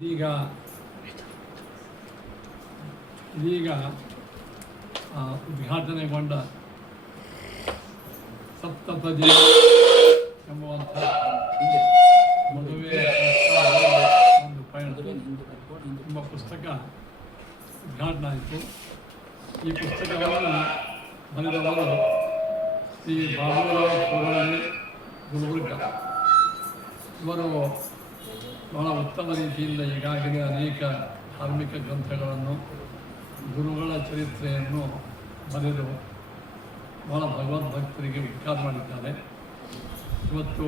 ಇದೀಗ ಉದ್ಘಾಟನೆಗೊಂಡ ಸಪ್ತಪದಿ ಎಂಬುವಂಥ ಮದುವೆ ಒಂದು ಪಯಣ ಎಂಬ ಪುಸ್ತಕ ಉದ್ಘಾಟನೆ ಆಯಿತು. ಈ ಪುಸ್ತಕವನ್ನು ಬರೆದವರು ಶ್ರೀ ಬಾಬುರಾವ್ ಪುರಾಣಿ ಗುಲ್ಬರ್ಗ. ಇವರು ಬಹಳ ಉತ್ತಮ ರೀತಿಯಿಂದ ಈಗಾಗಲೇ ಅನೇಕ ಧಾರ್ಮಿಕ ಗ್ರಂಥಗಳನ್ನು, ಗುರುಗಳ ಚರಿತ್ರೆಯನ್ನು ಬರೆದು ಬಹಳ ಭಗವದ್ಭಕ್ತರಿಗೆ ಉಪಕಾರ ಮಾಡಿದ್ದಾರೆ. ಇವತ್ತು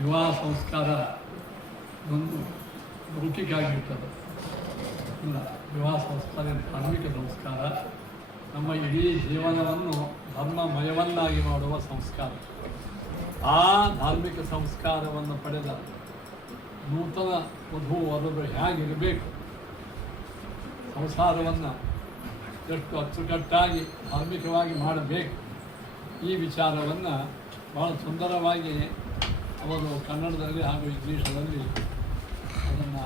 ವಿವಾಹ ಸಂಸ್ಕಾರ ಒಂದು ಲೌಕಿಕ ಆಗಿರ್ತದೆ, ಇಲ್ಲ, ವಿವಾಹ ಸಂಸ್ಕಾರ ಧಾರ್ಮಿಕ ಸಂಸ್ಕಾರ. ನಮ್ಮ ಇಡೀ ಜೀವನವನ್ನು ಧರ್ಮಮಯವನ್ನಾಗಿ ಮಾಡುವ ಸಂಸ್ಕಾರ. ಆ ಧಾರ್ಮಿಕ ಸಂಸ್ಕಾರವನ್ನು ಪಡೆದ ನೂತನ ವಧು ವರರು ಹೇಗಿರಬೇಕು, ಸಂಸಾರವನ್ನು ಎಷ್ಟು ಅಚ್ಚುಕಟ್ಟಾಗಿ ಧಾರ್ಮಿಕವಾಗಿ ಮಾಡಬೇಕು, ಈ ವಿಚಾರವನ್ನು ಭಾಳ ಸುಂದರವಾಗಿ ಅವರು ಕನ್ನಡದಲ್ಲಿ ಹಾಗೂ ಇಂಗ್ಲೀಷರಲ್ಲಿ ಅದನ್ನು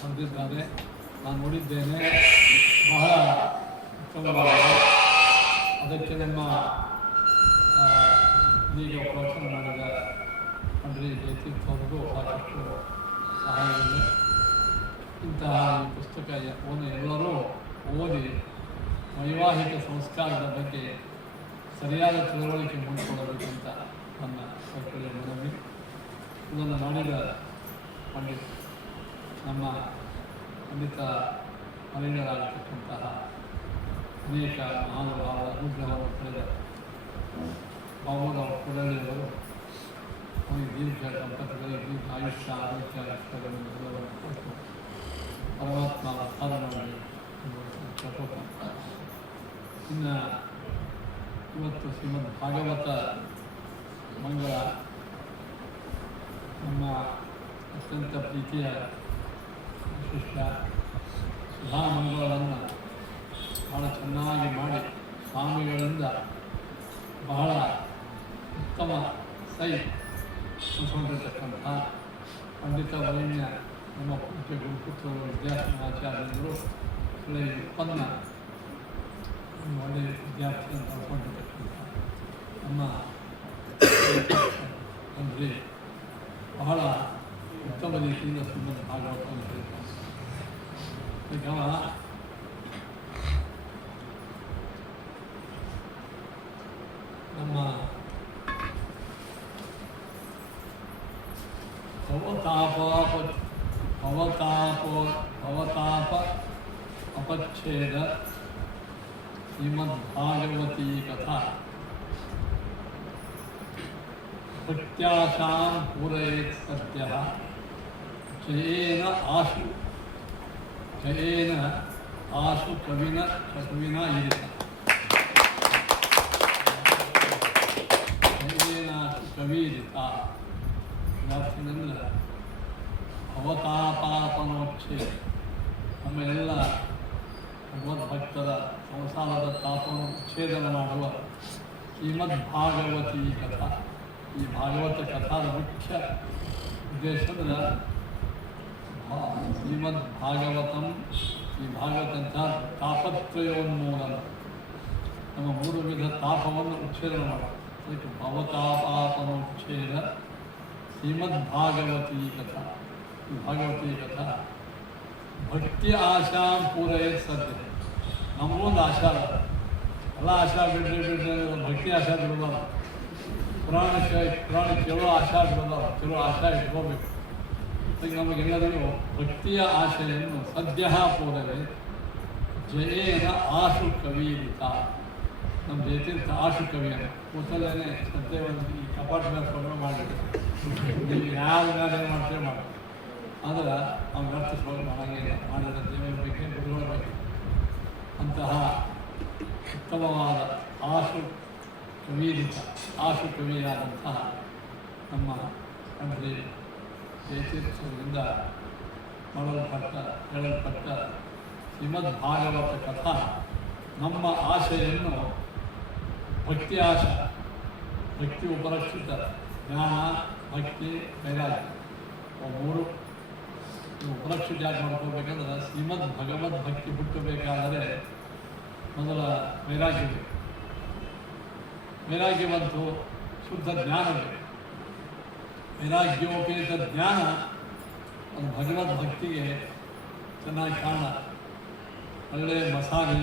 ಬರೆದಿದ್ದಾರೆ. ನಾನು ನೋಡಿದ್ದೇನೆ, ಬಹಳ ಉತ್ತಮವಾಗಿದೆ. ಅದಕ್ಕೆ ನಮ್ಮ ಈಗ ಪ್ರವಚನ ಮಾಡಿದ ಪಂಡ್ರಿ ಜಯತೀರ್ಥ ಅವರಿಗೂ ಸಾಕಷ್ಟು ಸಹಾಯವಿದೆ. ಇಂತಹ ಈ ಪುಸ್ತಕ ಎಲ್ಲರೂ ಓದಿ ವೈವಾಹಿಕ ಸಂಸ್ಕಾರದ ಬಗ್ಗೆ ಸರಿಯಾದ ತಿಳುವಳಿಕೆ ಮೂಡಿಕೊಳ್ಳಬೇಕಂತ ನನ್ನ ಕರ್ತವ್ಯ ಮನವಿ. ಇದನ್ನು ಮಾಡಿದ ಪಂಡಿತ್ ನಮ್ಮ ಪಂಡಿತ ಮಲಿನರಾಗಿರ್ತಕ್ಕಂತಹ ಅನೇಕ ಮಹಾನುಭಾವ ಅನುಗ್ರಹವನ್ನು ಪಡೆದ ಬಾಬುರಾವ್ ಪುರಾಣಿಯವರು ಅವನಿಗೆ ದೀರ್ಘ ದಂಪತಿಗಳಿಗೆ ದೀರ್ಘ ಆಯುಷ್ಯ, ಆರೋಗ್ಯ, ಇಷ್ಟಗಳನ್ನು ಕೊಟ್ಟು ಪರಮಾತ್ಮ ಅವತಾರ ಮಾಡಿ. ಇನ್ನು ಇವತ್ತು ಶ್ರೀಮದ್ ಭಾಗವತ ಮಂಗಳ, ನಮ್ಮ ಅತ್ಯಂತ ಪ್ರೀತಿಯ ಶಿಷ್ಯ ಸುಧಾಮಂಗಳವನ್ನು ಬಹಳ ಚೆನ್ನಾಗಿ ಮಾಡಿ ಸ್ವಾಮಿಗಳಿಂದ ಬಹಳ ಉತ್ತಮ ಅನ್ಕೊಂಡಿರ್ತಕ್ಕಂಥ ಪಂಡಿತ ವೈನ್ಯ ನಮ್ಮ ಪೂಜ್ಯ ಗುರುಪುತ್ರರು ವಿದ್ಯಾರ್ಥಿ ಒಳ್ಳೆಯ ಉತ್ಪನ್ನ, ಒಳ್ಳೆಯ ವಿದ್ಯಾರ್ಥಿ ಅಂತ ಅನ್ಕೊಂಡಿರ್ತಕ್ಕಂಥ ನಮ್ಮ ಅಂದರೆ ಬಹಳ ಉತ್ತಮ ರೀತಿಯಿಂದ ಶ್ರೀಮದ್ ಭಾಗವತ ಅಂತ ಹೇಳ್ತಾರೆ. ಈಗ ನಮ್ಮ ಭವತಾಪ ಅಪಚ್ಛೇದ ಶ್ರೀಮದ್ಭಾಗವತೀ ಕಥಾ ಭಕ್ತ್ಯಾಶಾಂ ಪೂರಯೇತ್ ಸದ್ಯಃ ಜಯೇನ ಆಶು ಕವಿನ ಇರಿತ ಜಯೇನಾಶು ಕವಿರಿತ. ಯಾಕೆಂದರೆ ಭವತಾಪಾಪನೋಚ್ಛೇದ, ನಮ್ಮ ಎಲ್ಲ ಭಗವದ್ಭಕ್ತರ ಸಂಸಾರದ ತಾಪವನ್ನು ಉಚ್ಛೇದನ ಮಾಡುವ ಶ್ರೀಮದ್ ಭಾಗವತೀ ಕಥಾ. ಈ ಭಾಗವತ ಕಥಾದ ಮುಖ್ಯ ಉದ್ದೇಶ ಅಂದರೆ ಶ್ರೀಮದ್ ಭಾಗವತಂ, ಈ ಭಾಗವತಂಥ ತಾಪತ್ರಯೋನ್ಮೂಲನ, ನಮ್ಮ ಮೂರು ವಿಧ ತಾಪವನ್ನು ಉಚ್ಛೇದನ ಮಾಡುವ. ಅದಕ್ಕೆ ಭವತಾಪಾಪನೋಚ್ಛೇದ ಶ್ರೀಮದ್ ಭಾಗವತೀ ಕಥಾ. ಈ ಭಾಗವತೀ ಕಥಾ ಭಕ್ತಿ ಆಶಾಂ ಪೂರಯೇತ್ ಸದ್ಯ. ನಮಗೊಂದು ಆಶಾ, ಎಲ್ಲ ಆಶಾ ಬಿಡ್ರಿ ಭಕ್ತಿ ಆಶಾ ಬಿಡೋದಲ್ಲ. ಪುರಾಣ ಕೆಲವು ಆಶಾ ಬಿಡೋದಲ್ಲ, ಕೆಲವು ಆಶಾ ಇಟ್ಕೋಬೇಕು. ಅದಕ್ಕೆ ನಮಗೆಲ್ಲರಿಗೂ ಭಕ್ತಿಯ ಆಶೆಯನ್ನು ಸದ್ಯ ಪೂರವೇ ಜಯೇನ ಆಶು ಕವಿರಿತ. ನಮ್ಮ ಜಯತೀರ್ಥ ಆಶು ಕವಿಯನ್ನು ಕೂತಲ್ಲೇ ಶ್ರದ್ಧೆಯನ್ನು ಈ ಕಪಾಟ ಮೇಲೆ ಶ್ರವಣ ಮಾಡಿದೆ. ನೀವು ಯಾವ ಮೇಲೆ ಏನು ಮಾಡ್ತೇವೆ ಮಾಡಿ, ಆದರೆ ಅವ್ನು ವ್ಯರ್ಥ ಶ್ರವಣ ಮಾಡಂಗಿಲ್ಲ. ಮಾಡಿದ ದೇವರ ಬಗ್ಗೆ, ಗುರುಗಳ ಬಗ್ಗೆ ಅಂತಹ ಉತ್ತಮವಾದ ಆಶು ಕವಿಯಾದಂತಹ ನಮ್ಮ ಪಂಡ್ರಿ ಜಯತೀರ್ಥರಿಂದ ಹೇಳಲ್ಪಟ್ಟ ಶ್ರೀಮದ್ ಭಾಗವತ ಕಥಾ ನಮ್ಮ ಆಶೆಯನ್ನು ಭಕ್ತಿ ಆಶೆ, ಭಕ್ತಿ ಉಪರಕ್ಷಿತ ಜ್ಞಾನ, ಭಕ್ತಿ, ವೈರಾಗ್ಯ ಮೂರು ಉಪಲಕ್ಷಿತ ಯಾಕೆ ಮಾಡ್ಕೋಬೇಕಂದ್ರೆ ಶ್ರೀಮದ್ ಭಗವದ್ ಭಕ್ತಿ ಹುಟ್ಟಬೇಕಾದರೆ ಮೊದಲ ವೈರಾಗ್ಯ ಬೇಕು. ವೈರಾಗ್ಯ ಬಂತು, ಶುದ್ಧ ಜ್ಞಾನ ಬೇಕು. ವೈರಾಗ್ಯೋಪೇತ ಜ್ಞಾನ ಅದು ಭಗವದ್ ಭಕ್ತಿಗೆ ಚೆನ್ನಾಗಿ ಕಾರಣ. ಒಳ್ಳೆಯ ಮಸಾಲೆ,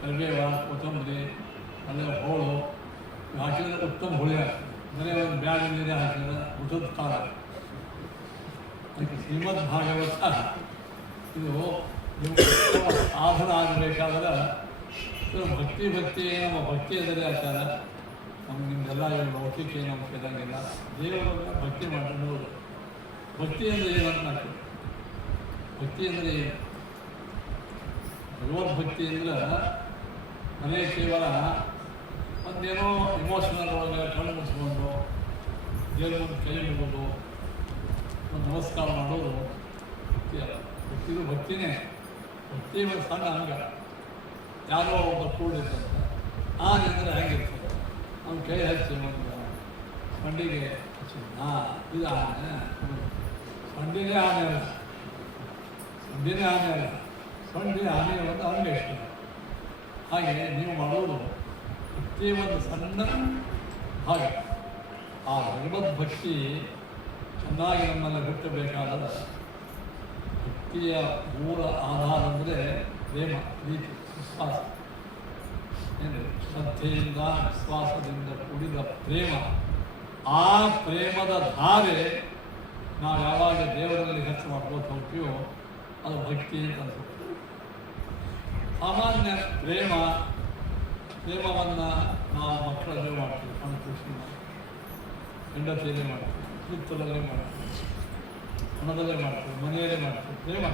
ಕರಿಬೇವ, ಕೊತ್ತಂಬರಿ, ಒಳ್ಳೆಯ ಹೋಳು ಹಾಕಿದರೆ ಉತ್ತಮ ಹುಳಿ ಆಗ್ತದೆ. ಬರೀ ಒಂದು ಬ್ಯಾಗ ನೀರೇ ಹಾಕಿದ್ರೆ ಊಟದ ಕಾಲ. ಅದಕ್ಕೆ ಶ್ರೀಮದ್ ಭಾಗವತ ಇದು ನೀವು ಸಾಧನ ಆಗಬೇಕಾದ್ರೆ ಭಕ್ತಿ ನಮ್ಮ ಭಕ್ತಿ ಎದರೆ ಆಚಾರ. ನಮ್ಗೆ ನಿಮ್ದೆಲ್ಲ ಲೌಕಿಕ ಏನೋ ಕೇಳಂಗಿಲ್ಲ. ದೇವರನ್ನ ಭಕ್ತಿ ಮಾಡಿಕೊಂಡು ಭಕ್ತಿ ಅಂದರೆ ಏನಂತ ಮಾಡ್ತೀವಿ. ಭಕ್ತಿ ಅಂದರೆ ಏನು? ಭಗವದ್ಭಕ್ತಿ ಅಂದ್ರೆ ಮನೆ ಕೇವಲ ಒಂದೇನೋ ಇಮೋಷನಲ್ ಒಳಗೆ ಕಣ್ಣು ಮುಚ್ಕೊಂಡು ದೇವ್ರ ಮುಂದೆ ಕೈ ಮುಗೋದು, ಒಂದು ನಮಸ್ಕಾರ ಮಾಡೋದು ಭಕ್ತಿ ಅಲ್ಲ. ಭಕ್ತಿದು ಭಕ್ತಿನೇ. ಭಕ್ತಿ ಒಂದು ಸಣ್ಣ ಅಂಗ. ಯಾರೋ ಒಬ್ಬ ಕೂಡಿರ್ತಂತ ಅಂದರೆ ಹೆಂಗಿರ್ತದೆ, ಅವ್ನ ಕೈ ಹಚ್ಚಿ ಒಂದು ಮಂಡಿಗೆ ಹಚ್ಚಿ ಇದು ಆನೆ, ಸಂಡಿನೇ ಆನೆ ಅಲ್ಲ, ಸಂಡಿನೇ ಆನೆ ಅಲ್ಲ, ಸಂಡಿ ಆನೆ ಒಂದು ಅಂಗ ಎಷ್ಟು. ಹಾಗೆ ನೀವು ಮಾಡೋದು ಭಕ್ತಿ ಒಂದು ಸಣ್ಣ ಭಾಗ. ಆ ಭಗವದ್ ಭಕ್ತಿ ಚೆನ್ನಾಗಿ ನಮ್ಮಲ್ಲಿ ಹುಟ್ಟಬೇಕಾದರೆ ಭಕ್ತಿಯ ಮೂಲ ಆಧಾರ ಅಂದರೆ ಪ್ರೇಮ, ಪ್ರೀತಿ, ವಿಶ್ವಾಸ. ಏನು ಶ್ರದ್ಧೆಯಿಂದ ವಿಶ್ವಾಸದಿಂದ ಕೂಡಿದ ಪ್ರೇಮ. ಆ ಪ್ರೇಮದ ಧಾರೆ ನಾವು ಯಾವಾಗ ದೇವರಲ್ಲಿ ಹೆಚ್ಚು ಮಾಡ್ಬೋದು ಹೋಗ್ತೀವೋ ಅದು ಭಕ್ತಿ ಅಂತ ಅನ್ಸುತ್ತೆ. ಸಾಮಾನ್ಯ ಪ್ರೇಮವನ್ನು ನಾವು ಮಕ್ಕಳಲ್ಲೇ ಮಾಡ್ತೀವಿ, ಕಣ್ಣು ಖುಷಿ ಮಾಡ್ತೀವಿ, ಹೆಂಡತಿಯಲ್ಲೇ ಮಾಡ್ತೀವಿ, ಸುತ್ತಲಲ್ಲೇ ಮಾಡ್ತೀವಿ, ಹಣದಲ್ಲೇ ಮಾಡ್ತೀವಿ, ಮನೆಯಲ್ಲೇ ಮಾಡ್ತೀವಿ. ಪ್ರೇಮ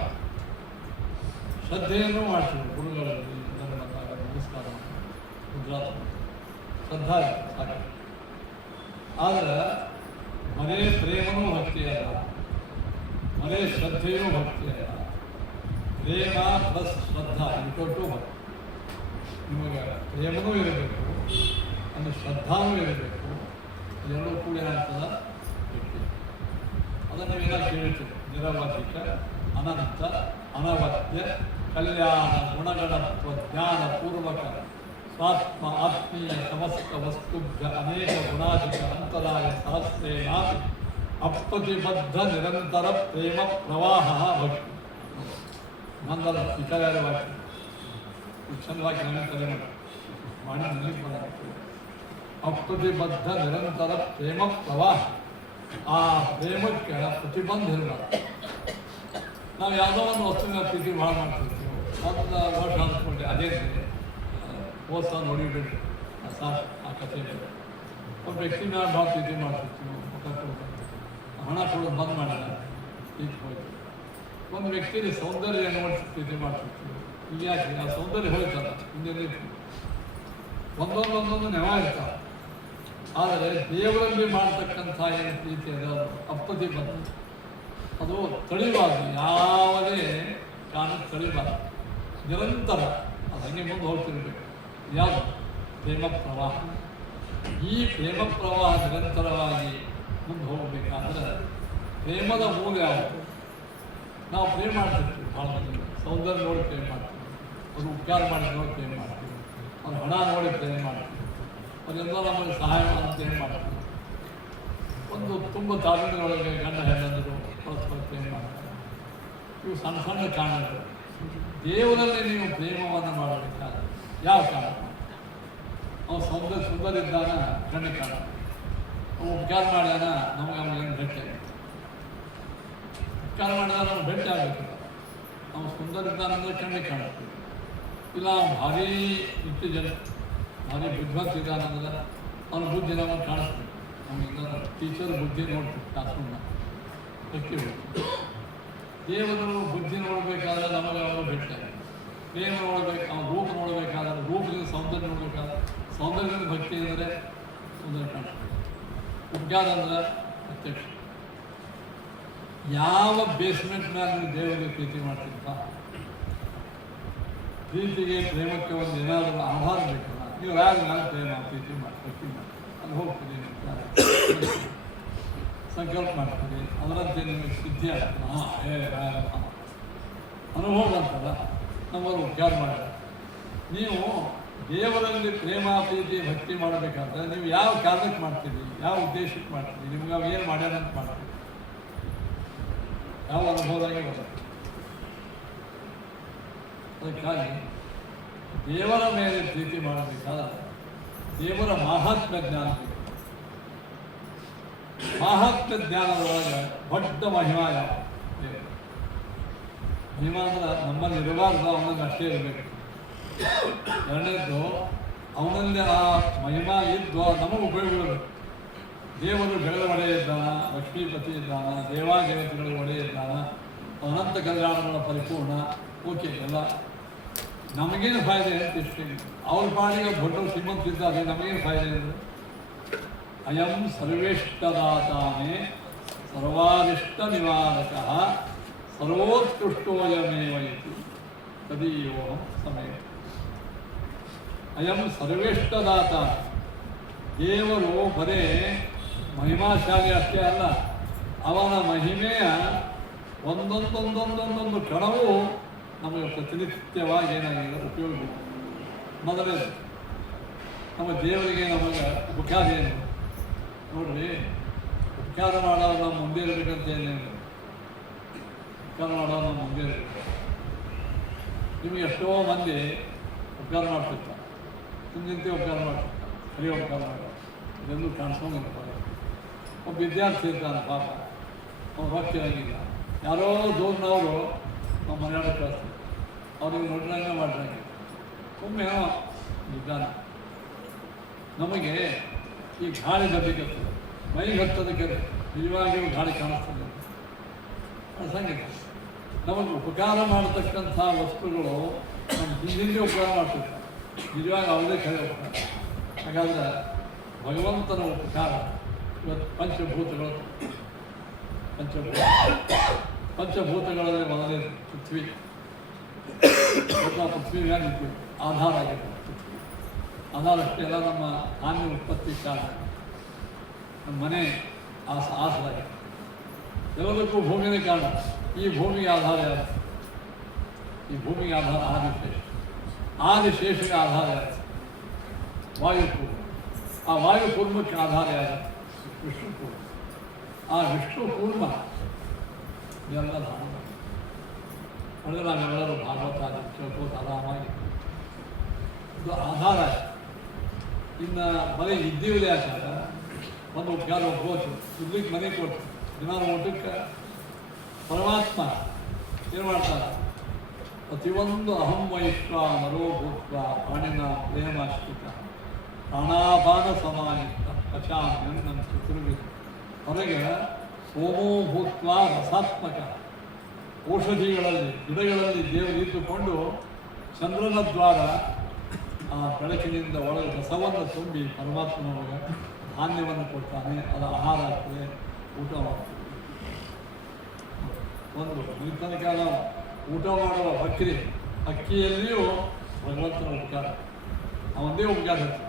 ಶ್ರದ್ಧೆಯನ್ನು ಮಾಡ್ತೀವಿ. ಗುರುಗಳಲ್ಲಿ ನಮಸ್ಕಾರ ಗುಜರಾತ್ ಶ್ರದ್ಧಾ ಸಾಕು. ಆದರೆ ಮನೆ ಪ್ರೇಮನೂ ಭಕ್ತಿ ಅಲ್ಲ, ಮನೆ ಶ್ರದ್ಧೆಯೂ ಭಕ್ತಿ ಅಲ್ಲ. ಪ್ರೇಮ ಪ್ಲಸ್ ಶ್ರದ್ಧಾ ಇಟ್ಟೊಟ್ಟು ಭಕ್ತಿ. ನಿಮಗೆ ಪ್ರೇಮನೂ ಇರಬೇಕು, ಅಂದರೆ ಶ್ರದ್ಧಾನೂ ಇರಬೇಕು. ಎರಡೂ ಕೂಡ ಏನಾಗ್ತದೆ ಭಕ್ತಿ. ಅದನ್ನು ನೀವೆಲ್ಲ ಕೇಳ್ತೀವಿ. ನಿರವಧಿಕ ಅನಂತ ಅನವದ್ಯ ಕಲ್ಯಾಣ ಗುಣಗಣತ್ವ ಜ್ಞಾನ ಪೂರ್ವಕ ಸ್ವಾತ್ಮ ಆತ್ಮೀಯ ಸಮಸ್ತ ವಸ್ತುಭ್ಯ ಅನೇಕ ಗುಣಾಧಿಕ ಅಂತರಾಯ ಸಹಸ್ರೇನಾಪಿ ಅಪ್ರತಿಬದ್ಧ ನಿರಂತರ ಪ್ರೇಮ ಪ್ರವಾಹ ಭಕ್ತಿ. ನಂದರ ವಿಚಾರ ವಾಕ್ಯ ಚಂದವಾಗಿ ನನಗೆ ತಲೆ ಮಾಡಿ ನನಗೆ ಬರಬೇಕು. ಅಪ್ರತಿಬದ್ಧ ನಿರಂತರ ಪ್ರೇಮ ಪ್ರವಾಹ. ಆ ಪ್ರೇಮಕ್ಕೆ ಪ್ರತಿಬಂಧ ಇರಬಾರ್ದು. ನಾವು ಯಾವುದೋ ಒಂದು ವಸ್ತುವಿನ ಪ್ರೀತಿ ಭಾಳ ಮಾಡ್ತಿರ್ತೀವಿ. ಒಂದು ವರ್ಷ ಅಂದ್ಕೊಂಡೆ ಅದೇ ಓದ್ಸ ನೋಡಿಬಿಟ್ಟು ಸಾಕು ಆ ಕಥೆ. ಒಬ್ಬ ವ್ಯಕ್ತಿ ಮೇಲೆ ಭಾಳ ಪ್ರೀತಿ ಮಾಡ್ತಿರ್ತೀವಿ, ಮುಖ ಕೊಡ್ಬೇಕು, ಹಣ ಕೊಡೋದು ಬಂದ್ ಮಾಡಿದ ಪ್ರೀತಿ ಹೋಯ್ತು. ಒಂದು ವ್ಯಕ್ತಿಯಲ್ಲಿ ಸೌಂದರ್ಯ ನೋಡಿ ಪ್ರೀತಿ ಮಾಡ್ತಿರ್ತೀವಿ. ಈಗ ಯಾಕೆ ಆ ಸೌಂದರ್ಯ ಹೋಯ್ತಲ್ಲ, ಹಿಂದೆ ಒಂದೊಂದೊಂದೊಂದು ನೆವ ಇರ್ತಾವೆ. ಆದರೆ ದೇವರಲ್ಲಿ ಮಾಡ್ತಕ್ಕಂಥ ಏನು ಪ್ರೀತಿ ಅದ ಅಪ್ರತಿಬದ್ಧ. ಅದು ತಳಿಬಾರ್ದು, ಯಾವುದೇ ಕಾರಣಕ್ಕೆ ತಳಿಬಾರ್ದು. ನಿರಂತರ ಅದು ಹಂಗೆ ಮುಂದೆ ಹೋಗ್ತಿರ್ಬೇಕು. ಯಾವುದು? ಪ್ರೇಮ ಪ್ರವಾಹ. ಈ ಪ್ರೇಮ ಪ್ರವಾಹ ನಿರಂತರವಾಗಿ ಮುಂದೆ ಹೋಗಬೇಕಾದ್ರೆ ಪ್ರೇಮದ ಮೂಲ ಯಾವುದು? ನಾವು ಪ್ರೇಮ ಮಾಡ್ತಿರ್ತೀವಿ. ಭಾಳ ಮಂದಿ ಸೌಂದರ್ಯ ನೋಡಿ ಪ್ರೇಮ ಮಾಡ್ತೀವಿ, ಅದು ಉಪಚಾರ ಮಾಡಿ ನೋಡಿ ಪ್ರೇಮ ಮಾಡ್ತೀವಿ, ಅವ್ರು ಹಣ ನೋಡಿ ಪ್ರೇಮ ಮಾಡ್ತೀವಿ, ಅದೆಲ್ಲ ನಮಗೆ ಸಹಾಯ ಅಂತ ಏನು ಮಾಡ್ತೀವಿ. ಒಂದು ತುಂಬ ತಾಳ್ಮೆಯೊಳಗೆ ಗಂಡ ಹೆಣ್ಣಂದರು ಪರಸ್ಪರ ಪ್ರೇಮ ಮಾಡ್ತಾರೆ. ಇವು ಸಣ್ಣ ಸಣ್ಣ ಕಾರಣಗಳು. ದೇವರಲ್ಲಿ ನೀವು ಪ್ರೇಮವನ್ನು ಮಾಡಬೇಕಾದ್ರೆ ಯಾವ ಕಾರಣ? ಅವನು ಸುಂದರ ಇದ್ದಾನ, ಗಂಡ ಕಾರಣ. ಅವನು ಉಪಚಾರ ಮಾಡ್ಯಾನ, ನಮಗೆ ಅವನಿಗೇನು ಭೇಟಿ ಆಗುತ್ತೆ. ಉಪಚಾರ ಮಾಡಿದಾಗ ನಾವು ಭೇಟಿ ಆಗಬೇಕಿಲ್ಲ. ಅವನು ಸುಂದರ ಇದ್ದಾನಂದ್ರೆ ಕಣ್ಣಿಗೆ ಕಾಣುತ್ತೆ. ಇಲ್ಲ ಅವನು ಭಾರೀ ಜನ ಭಾರಿ ಬುದ್ಧಿವಂತ ಇದ್ದಾನಂದ್ರೆ ಅವನ ಬುದ್ಧಿ ನಮಗೆ ಕಾಣಿಸ್ಬೇಕು. ನಮಗಿಂದ ಟೀಚರ್ ಬುದ್ಧಿ ನೋಡ್ತೀವಿ ಕ್ಲಾಸ್ರೂಮ್ನ ವ್ಯಕ್ತಿ ಹೋಗ್ತೀವಿ. ದೇವರು ಬುದ್ಧಿ ನೋಡಬೇಕಾದ್ರೆ ನಮಗೆ ಅವರು ಭೇಟಿ. ಪ್ರೇಮ ನೋಡಬೇಕು, ಅವನ ರೂಪ ನೋಡಬೇಕಾದ್ರೆ ರೂಪದಿಂದ ಸೌಂದರ್ಯ ನೋಡಬೇಕಾದ್ರೆ ಸೌಂದರ್ಯದಿಂದ ಭಕ್ತಿ ಅಂದರೆ ಸುಂದರ ಕಾಣಿಸ್ಬೇಕು. ಉಪಚಾರ ಅಂದ್ರೆ ಪ್ರತ್ಯಕ್ಷ. ಯಾವ ಬೇಸ್ಮೆಂಟ್ ಮೇಲೆ ನೀವು ದೇವರಿಗೆ ಪ್ರೀತಿ ಮಾಡ್ತಿರ್ತ, ಪ್ರೀತಿಗೆ ಪ್ರೇಮಕ್ಕೆ ಒಂದು ಏನಾದರೂ ಆಧಾರ ಬೇಕಲ್ಲ. ನೀವು ಯಾರು ನಾನು ಪ್ರೇಮ ಪ್ರೀತಿ ಮಾಡಿ ಭಕ್ತಿ ಮಾಡಿ ಅಲ್ಲಿ ಹೋಗ್ತೀನಿ. ಸಂಕಲ್ಪ ಮಾಡ್ತೀರಿ, ಅದರಂತೆ ನಿಮಗೆ ಸಿದ್ಧಿ ಆಗ್ತದೆ. ಅನುಭವ ಅಂತಲ್ಲ ನಮ್ಮವರು ಉಪಚಾರ ಮಾಡಿದ. ನೀವು ದೇವರಲ್ಲಿ ಪ್ರೇಮ ಪ್ರೀತಿ ಭಕ್ತಿ ಮಾಡಬೇಕಾದ್ರೆ ನೀವು ಯಾವ ಕಾರಣಕ್ಕೆ ಮಾಡ್ತೀರಿ, ಯಾವ ಉದ್ದೇಶಕ್ಕೆ ಮಾಡ್ತೀರಿ, ನಿಮ್ಗೆ ಅವು ಏನು ಮಾಡ್ಯಾರ ಅಂತ ಮಾಡ್ತೀರಿ, ಯಾವ ಅನುಭವದಾಗೆ ಬರುತ್ತೆ. ಅದಕ್ಕಾಗಿ ದೇವರ ಮೇಲೆ ಪ್ರೀತಿ ಮಾಡಬೇಕಾದ್ರೆ ದೇವರ ಮಹಾತ್ಮ ಜ್ಞಾನ ಬೇಕು. ಮಹಾತ್ಮ ಜ್ಞಾನದೊಳಗೆ ದೊಡ್ಡ ಮಹಿಮಾ ಯಾವ ದೇವರು ಮಹಿಮಾ ಅಂದ್ರೆ ನಮ್ಮಲ್ಲಿ ಇರಬಾರ್ದು, ಅವನಲ್ಲಿ ಅಷ್ಟೇ ಇರಬೇಕು. ಎರಡನೇದ್ದು ಅವನಲ್ಲಿ ಆ ಮಹಿಮಾ ಇದ್ದು ನಮಗೆ ಉಪಯೋಗಬೇಕು. ದೇವರು ಬೆಳೆದ ಒಡೆಯ ಇದ್ದಾನ, ಲಕ್ಷ್ಮೀಪತಿ ಇದ್ದಾನ, ದೇವಾದೇವತೆಗಳು ಒಡೆಯ ಇದ್ದಾನ, ಅನಂತ ಕಲ್ಯಾಣಗಳ ಪರಿಪೂರ್ಣ. ಓಕೆ, ಎಲ್ಲ ನಮಗೇನು ಫಾಯ್ದೆ ಅಂತ ಇಷ್ಟೇ. ಅವ್ರ ಪಾಡಿಗೆ ದೊಡ್ಡ ಶ್ರೀಮಂತ ಇದ್ದಾರೆ, ನಮಗೇನು ಫಾಯ್ದೆ ಅಂದರೆ ಅಯಂ ಸರ್ವೇಷ್ಟದಾತಾನೇ ಸರ್ವಾರಿಷ್ಟ ನಿವಾರಕ ಸರ್ವೋತ್ಕೃಷ್ಟೋಯಮೇವ ಇತಿ ತದೀಯೋಹಂ ಸಮಯ. ಅಯಂ ಸರ್ವೇಷ್ಟದಾತ, ದೇವರು ಬರೇ ಮಹಿಮಾಶಾಲಿ ಅಷ್ಟೇ ಅಲ್ಲ, ಅವನ ಮಹಿಮೆಯ ಒಂದೊಂದೊಂದೊಂದೊಂದೊಂದು ಕಣವೂ ನಮಗೆ ಪ್ರತಿನಿತ್ಯವಾಗಿ ಏನಾಗಿದೆ ಉಪಯೋಗ. ಮೊದಲೇ ನಮ್ಮ ದೇವರಿಗೆ ನಮಗೆ ಉಪಕಾರ ಏನು ನೋಡ್ರಿ, ಉಪಕಾರ ಮಾಡೋರು ನಾವು ಮುಂದೆ ಇರಬೇಕಂತ ಏನೇನು ಉಪಕಾರ ಮಾಡೋರು ನಾವು ಮುಂದೆ ಇರಬೇಕು. ನಿಮಗೆ ಎಷ್ಟೋ ಮಂದಿ ಉಪಕಾರ ಮಾಡ್ತಿರ್ತಾರೆ, ಹಿಂದಿಂತೆ ಉಪಕಾರ ಮಾಡ್ತಿರ್ತಾರೆ, ಸರಿ ಉಪಕಾರ ಮಾಡೋರು ಇದೆಲ್ಲೂ ಕಾಣಿಸ್ಕೊಂಡಿರ್ತಾರೆ. ಒಬ್ಬ ವಿದ್ಯಾರ್ಥಿ ಇರ್ತಾನೆ, ಪಾಪ ಅವ್ನು ಭಕ್ತಿಯಾಗಿಲ್ಲ, ಯಾರೋ ದೂರನವರು ನಾವು ಮನೆಯಾಡ ಕಳಿಸ್ತೀವಿ, ಅವ್ರಿಗೆ ನೋಡ್ರಂಗೆ ಮಾಡ್ರಂಗೆ ಒಮ್ಮೆ ಇದ್ದಾನೆ. ನಮಗೆ ಈ ಗಾಳಿ ಬರಲಿಕ್ಕೆ ಮೈಗೆ ಹತ್ತೋದಕ್ಕೆ ನಿಜವಾಗಿಯೂ ಗಾಳಿ ಕಾಣಿಸ್ತದೆ. ಸಂಗೀತ ನಮಗೆ ಉಪಕಾರ ಮಾಡತಕ್ಕಂಥ ವಸ್ತುಗಳು ನಮ್ಮ ಹಿಂದಿಂದೇ ಉಪಕಾರ ಮಾಡ್ತಿರ್ತಾರೆ, ನಿಜವಾಗಿ ಅವರೇ ಕರೆ ಉಪಕಾರ. ಹಾಗಾದರೆ ಭಗವಂತನ ಉಪಕಾರ ಇವತ್ತು ಪಂಚಭೂತಗಳಲ್ಲಿ ಮೊದಲೇ ಪೃಥ್ವಿ. ಪೃಥ್ವಿ ಮೇಲೆ ನಿಂತೀವಿ, ಆಧಾರ ಆಗಿರ್ತದೆ ಪೃಥ್ವಿ. ಆಧಾರ ಅಷ್ಟೇ ಎಲ್ಲ ನಮ್ಮ ಧಾನ್ಯ ಉತ್ಪತ್ತಿ ಕಾರಣ, ನಮ್ಮ ಮನೆ ಆಸರಾಗಿದೆ. ಎಲ್ಲದಕ್ಕೂ ಭೂಮಿನೇ ಕಾರಣ. ಈ ಭೂಮಿಗೆ ಆಧಾರ ಯಾರು? ಈ ಭೂಮಿಗೆ ಆಧಾರ ಆದಿಶೇಷಗೆ ಆಧಾರ ಯಾರು? ವಾಯುಪೂರ್ವ. ಆ ವಾಯುಪೂರ್ವಕ್ಕೆ ಆಧಾರ ಯಾರು? ವಿಷ್ಣುಪೂರ್ವ. ಆ ವಿಷ್ಣುಪೂರ್ವ ಎಲ್ಲ ಧಾರಣ ಅಂದರೆ ನಾವೆಲ್ಲರೂ ಭಾಗವತ ಕೇಳ್ಕೋತ ಆರಾಮಾಗಿ ಇದು ಆಧಾರ. ಇನ್ನು ಮನೆ ಇದ್ದೀವಿಲ್ಲ ಯಾಕಂದ್ರೆ ಒಂದು ಉಪಕಾರ ಹೋಗ್ಬೋದು, ಇರ್ಲಿಕ್ಕೆ ಮನೆ ಕೊಟ್ಟು ದಿನಾರು ಊಟಕ್ಕೆ ಪರಮಾತ್ಮ ಏನು ಮಾಡ್ತಾರೆ? ಪ್ರತಿಯೊಂದು ಅಹಂ ವೈಶ್ವಾನರೋ ಭೂತ್ವ ಪ್ರಾಣಿನ ಪ್ರೇಮಾಶ್ರಿತ ಪ್ರಾಣಾಪಾನ ಸಮಾನಿತ ಪಚಾಮ್ಯಂ ನಮ್ಮ ಚತುರ್ವಿಧ. ಹೊರಗೆ ಸೋಮೋ ಭೂತ್ವ ರಸಾತ್ಮಕ, ಔಷಧಿಗಳಲ್ಲಿ ಗಿಡಗಳಲ್ಲಿ ದೇವರು ಇಟ್ಟುಕೊಂಡು ಚಂದ್ರನ ದ್ವಾರ ಆ ಬೆಳಕಿನಿಂದ ಒಳಗೆ ರಸವನ್ನು ತುಂಬಿ ಪರಮಾತ್ಮನೊಳಗೆ ಧಾನ್ಯವನ್ನು ಕೊಡ್ತಾನೆ. ಅದು ಆಹಾರ ಆಗ್ತದೆ, ಊಟ ಮಾಡ್ತದೆ. ಒಂದು ಈ ತನಕ ನಾವು ಊಟ ಮಾಡುವ ಅಕ್ಕಿಯಲ್ಲಿಯೂ ಭಗವಂತನ ಉಪಕಾರ, ಅವನದೇ ಉಪಕಾರ ಇರ್ತದೆ.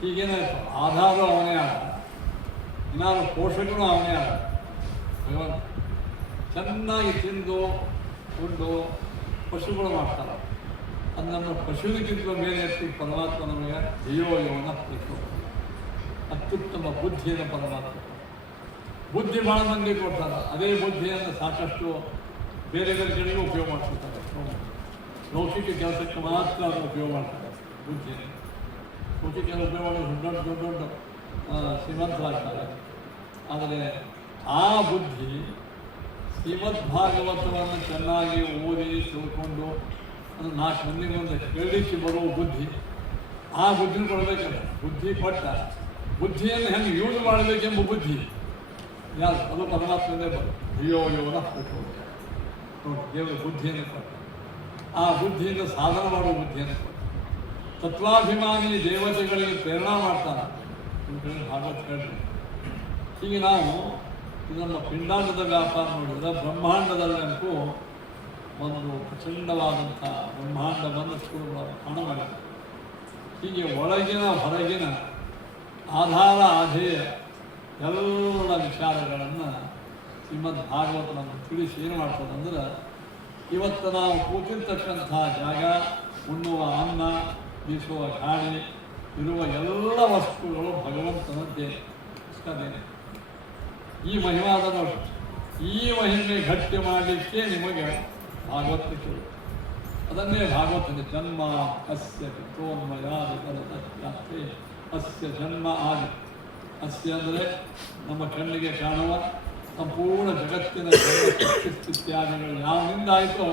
ಹೀಗೇನಾಯ್ತು, ಆಧಾರ ಅವನೇ ಆದ, ಇನ್ನಾರು ಪೋಷಕನು ಅವನೇ ಆದ. ಭಗವಂತ ಚೆನ್ನಾಗಿ ತಿಂದು ಉಂಡು ಪಶುಗಳು ಮಾಡ್ತಾರೆ. ಅದು ನಮ್ಮ ಪಶುವಿಗಿಂತ ಮೇಲೆ ಎತ್ತಿ ಪರಮಾತ್ಮ ನಮಗೆ ಧಿಯೋಯೋನ ಪ್ರತಿಯೊಬ್ಬ ಅತ್ಯುತ್ತಮ ಬುದ್ಧಿಯನ್ನು ಪರಮಾತ್ಮ. ಬುದ್ಧಿ ಭಾಳ ಮಂದಿ ಕೊಡ್ತಾರೆ, ಅದೇ ಬುದ್ಧಿಯನ್ನು ಸಾಕಷ್ಟು ಬೇರೆ ಬೇರೆ ಕಡೆಗೂ ಉಪಯೋಗ ಮಾಡ್ತಿರ್ತಾರೆ. ಲೌಕಿಕ ಕೆಲಸಕ್ಕೆ ಮಾತ್ರ ಅದನ್ನು ಉಪಯೋಗ ಮಾಡ್ತಾರೆ ಬುದ್ಧಿಯನ್ನು. ಲೌಕಿಕ ಕೆಲಸ ಉಪಯೋಗ ಮಾಡೋದು ದೊಡ್ಡ ದೊಡ್ಡ ಶ್ರೀಮಂತರಾಗ್ತಾರೆ. ಆದರೆ ಆ ಬುದ್ಧಿ ಶ್ರೀಮದ್ ಭಾಗವತವನ್ನು ಚೆನ್ನಾಗಿ ಓದಿ ತಿಳ್ಕೊಂಡು ಅದು 4 ಮಂದಿ ಮುಂದೆ ಹೇಳಲಿಕ್ಕೆ ಬರುವ ಬುದ್ಧಿ, ಆ ಬುದ್ಧಿ ಕೊಡಬೇಕಲ್ಲ. ಬುದ್ಧಿ ಕೊಟ್ಟ ಬುದ್ಧಿಯನ್ನು ಹೆಂಗೆ ಯೂಸ್ ಮಾಡಬೇಕೆಂಬ ಬುದ್ಧಿ ಯಾರು? ಅದು ಪರಮಾತ್ಮನೇ ಬರೋದು. ಧಿಯೋಯೋನ ಪ್ರಚೋದಯಾತ್. ನೋಡಿ, ದೇವರ ಬುದ್ಧಿಯನ್ನು ಕೊಟ್ಟ, ಆ ಬುದ್ಧಿಯಿಂದ ಸಾಧನ ಮಾಡುವ ಬುದ್ಧಿಯನ್ನು ಕೊಟ್ಟ. ತತ್ವಾಭಿಮಾನಿ ದೇವತೆಗಳಿಗೆ ಪ್ರೇರಣಾ ಮಾಡ್ತಾನೆ. ಭಾಗವತ ಹೇಳ್ರಿ. ಹೀಗೆ ನಾವು ಇದನ್ನು ಪಿಂಡಾಂಡದ ವ್ಯಾಪಾರ ನೋಡಿದರೆ ಬ್ರಹ್ಮಾಂಡದಲ್ಲಂತೂ ಒಂದು ಪ್ರಚಂಡವಾದಂಥ ಬ್ರಹ್ಮಾಂಡವನ್ನು ಕಾಣ ಮಾಡಿದೆ. ಹೀಗೆ ಒಳಗಿನ ಹೊರಗಿನ ಆಧಾರ ಆಧೇಯ ಎಲ್ಲ ವಿಚಾರಗಳನ್ನು ಶ್ರೀಮದ್ ಭಾಗವತ ನಮಗೆ ತಿಳಿಸಿ ಏನು ಮಾಡ್ತದಂದ್ರೆ ಇವತ್ತು ನಾವು ಕೂತಿರ್ತಕ್ಕಂಥ ಜಾಗ, ಉಣ್ಣುವ ಅನ್ನ, ಬೀಸುವ ಗಾಳಿ, ಇರುವ ಎಲ್ಲ ವಸ್ತುಗಳು ಭಗವಂತನದ್ದೇ. ಈ ಮಹಿಮಾದ ನೋಡಿ, ಈ ಮಹಿಮೆ ಗಟ್ಟಿ ಮಾಡಲಿಕ್ಕೆ ನಿಮಗೆ ಭಾಗವತ ಕೇಳಿ. ಅದನ್ನೇ ಭಾಗವತದ ಜನ್ಮ ಅಸ್ಯ ಪಿತೋನ್ಮಯಾದಿ ಅಸ್ಯ ಜನ್ಮ ಆದಿ. ಅಸ್ಯ ಅಂದರೆ ನಮ್ಮ ಕಣ್ಣಿಗೆ ಕಾಣುವ ಸಂಪೂರ್ಣ ಜಗತ್ತಿನ ಸ್ಥಿತ್ಯಾದಿಗಳು ಯಾವಿಂದಾಯಿತೋ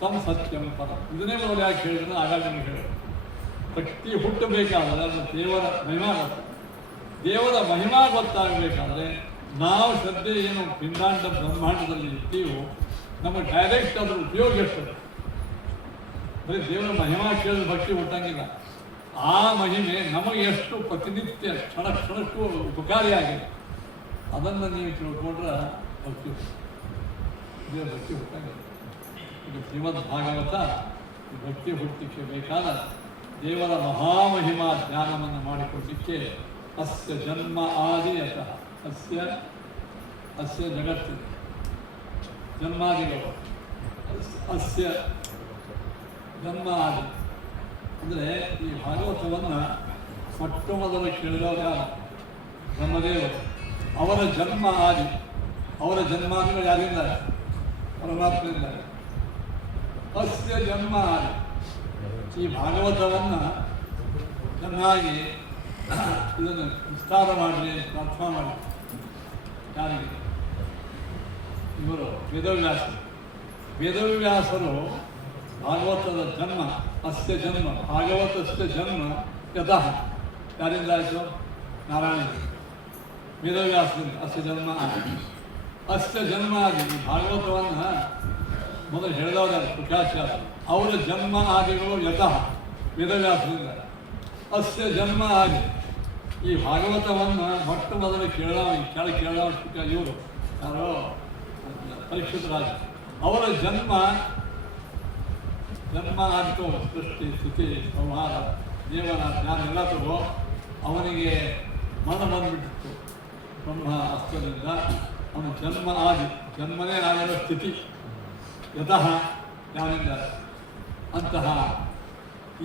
ತಮ್ಮ ಸತ್ಯಂ ಪದ. ಇದನ್ನೇ ಮೊದಲು ಯಾಕೆ ಹೇಳಿದ್ರೆ ಆಗಾಗ ನಿಮಗೆ ಹೇಳಿ, ಭಕ್ತಿ ಹುಟ್ಟಬೇಕಾದರೆ ಅದು ದೇವರ ಮಹಿಮಾ ಗೊತ್ತ. ದೇವರ ಮಹಿಮಾ ಗೊತ್ತಾಗಬೇಕಾದ್ರೆ ನಾವು ಶ್ರದ್ಧೆ ಏನು ಪಿಂಡಾಂಡ ಬ್ರಹ್ಮಾಂಡದಲ್ಲಿ ಇರ್ತೀವೋ ನಮಗೆ ಡೈರೆಕ್ಟ್ ಅದರ ಉಪಯೋಗ ಇರ್ತದೆ. ಬರೀ ದೇವರ ಮಹಿಮಾ ಕೇಳಿದ ಭಕ್ತಿ ಹುಟ್ಟಂಗಿಲ್ಲ. ಆ ಮಹಿಮೆ ನಮಗೆ ಎಷ್ಟು ಪ್ರತಿನಿತ್ಯ ಕ್ಷಣ ಕ್ಷಣಕ್ಕೂ ಉಪಕಾರಿಯಾಗಿದೆ. ಅದನ್ನು ನೀವು ತಿಳ್ಕೊಂಡ್ರೆ ಭಕ್ತಿ ದೇವರ ಭಕ್ತಿ ಹುಟ್ಟಂಗಿಲ್ಲ. ಇದು ಶ್ರೀಮದ್ ಭಾಗವತ ಭಕ್ತಿ ಹುಟ್ಟಲಿಕ್ಕೆ ಬೇಕಾದ ದೇವರ ಮಹಾಮಹಿಮಾ ಜ್ಞಾನವನ್ನು ಮಾಡಿಕೊಡಲಿಕ್ಕೆ ಅಸ್ಯ ಜನ್ಮ ಆದಿ ಅತಃ ಅಸ್ಯ ಜಗತ್ತಿನ ಜನ್ಮಾದಿಗಳು ಅಸ್ಯ ಜನ್ಮ ಆದಿ ಅಂದರೆ ಈ ಭಾಗವತವನ್ನು ಮೊಟ್ಟ ಮೊದಲು ಕೇಳಿದವಾಗ ಬ್ರಹ್ಮದೇವರು ಅವರ ಜನ್ಮ ಆದಿ. ಅವರ ಜನ್ಮಾದಿಗಳು ಯಾರಿಂದ? ಪರಮಾತ್ಮದಿಂದ. ಅಸ್ಯ ಜನ್ಮ ಆದಿ. ಈ ಭಾಗವತವನ್ನು ಚೆನ್ನಾಗಿ ಇದನ್ನು ವಿಸ್ತಾರ ಮಾಡಲಿ ಪ್ರಾರ್ಥನಾ ಮಾಡಿ. ಯಾರಿಗೆ? ಇವರು ವೇದವ್ಯಾಸರು ಭಾಗವತದ ಜನ್ಮ ಅಸ್ಯ ಜನ್ಮ ಭಾಗವತಸ್ಯ ಜನ್ಮ ಯತಃ ಯಾರಿಂದ ಆಯಿತು? ನಾರಾಯಣ ವೇದವ್ಯಾಸರಿಂದ ಅಸ್ಯ ಜನ್ಮ ಆದಿ. ಅಸ್ಯ ಜನ್ಮ ಆದಿ. ಈ ಭಾಗವತವನ್ನು ಮೊದಲು ಹೇಳಿದವರು ಪ್ರಕಾಶಾಚಾರ್ಯ. ಅವರ ಜನ್ಮ ಆದಿಗಳು ಯತಃ ವೇದವ್ಯಾಸರಿಂದ. ಅಸ್ಯ ಜನ್ಮ ಆದಿ. ಈ ಭಾಗವತವನ್ನು ಮೊಟ್ಟ ಮೊದಲು ಕೇಳದವ ಇವರು ಯಾರೋ ಪರೀಕ್ಷಿತ ರಾಜ. ಅವರ ಜನ್ಮ ಆದಿತು ಸೃಷ್ಟಿ ಸ್ಥಿತಿ ಸಂಹಾರ ದೇವರ ಜ್ಞಾನ ಎಲ್ಲ ತಗೋ ಅವನಿಗೆ ಮನ ಬಂದುಬಿಟ್ಟಿತ್ತು ಬ್ರಹ್ಮ ಅಸ್ತ್ರದಿಂದ. ಅವನ ಜನ್ಮ ಆದಿ. ಜನ್ಮನೇ ಆಗಿರೋ ಸ್ಥಿತಿ ಯತಃ ಯಾರಿಂದ? ಅಂತಹ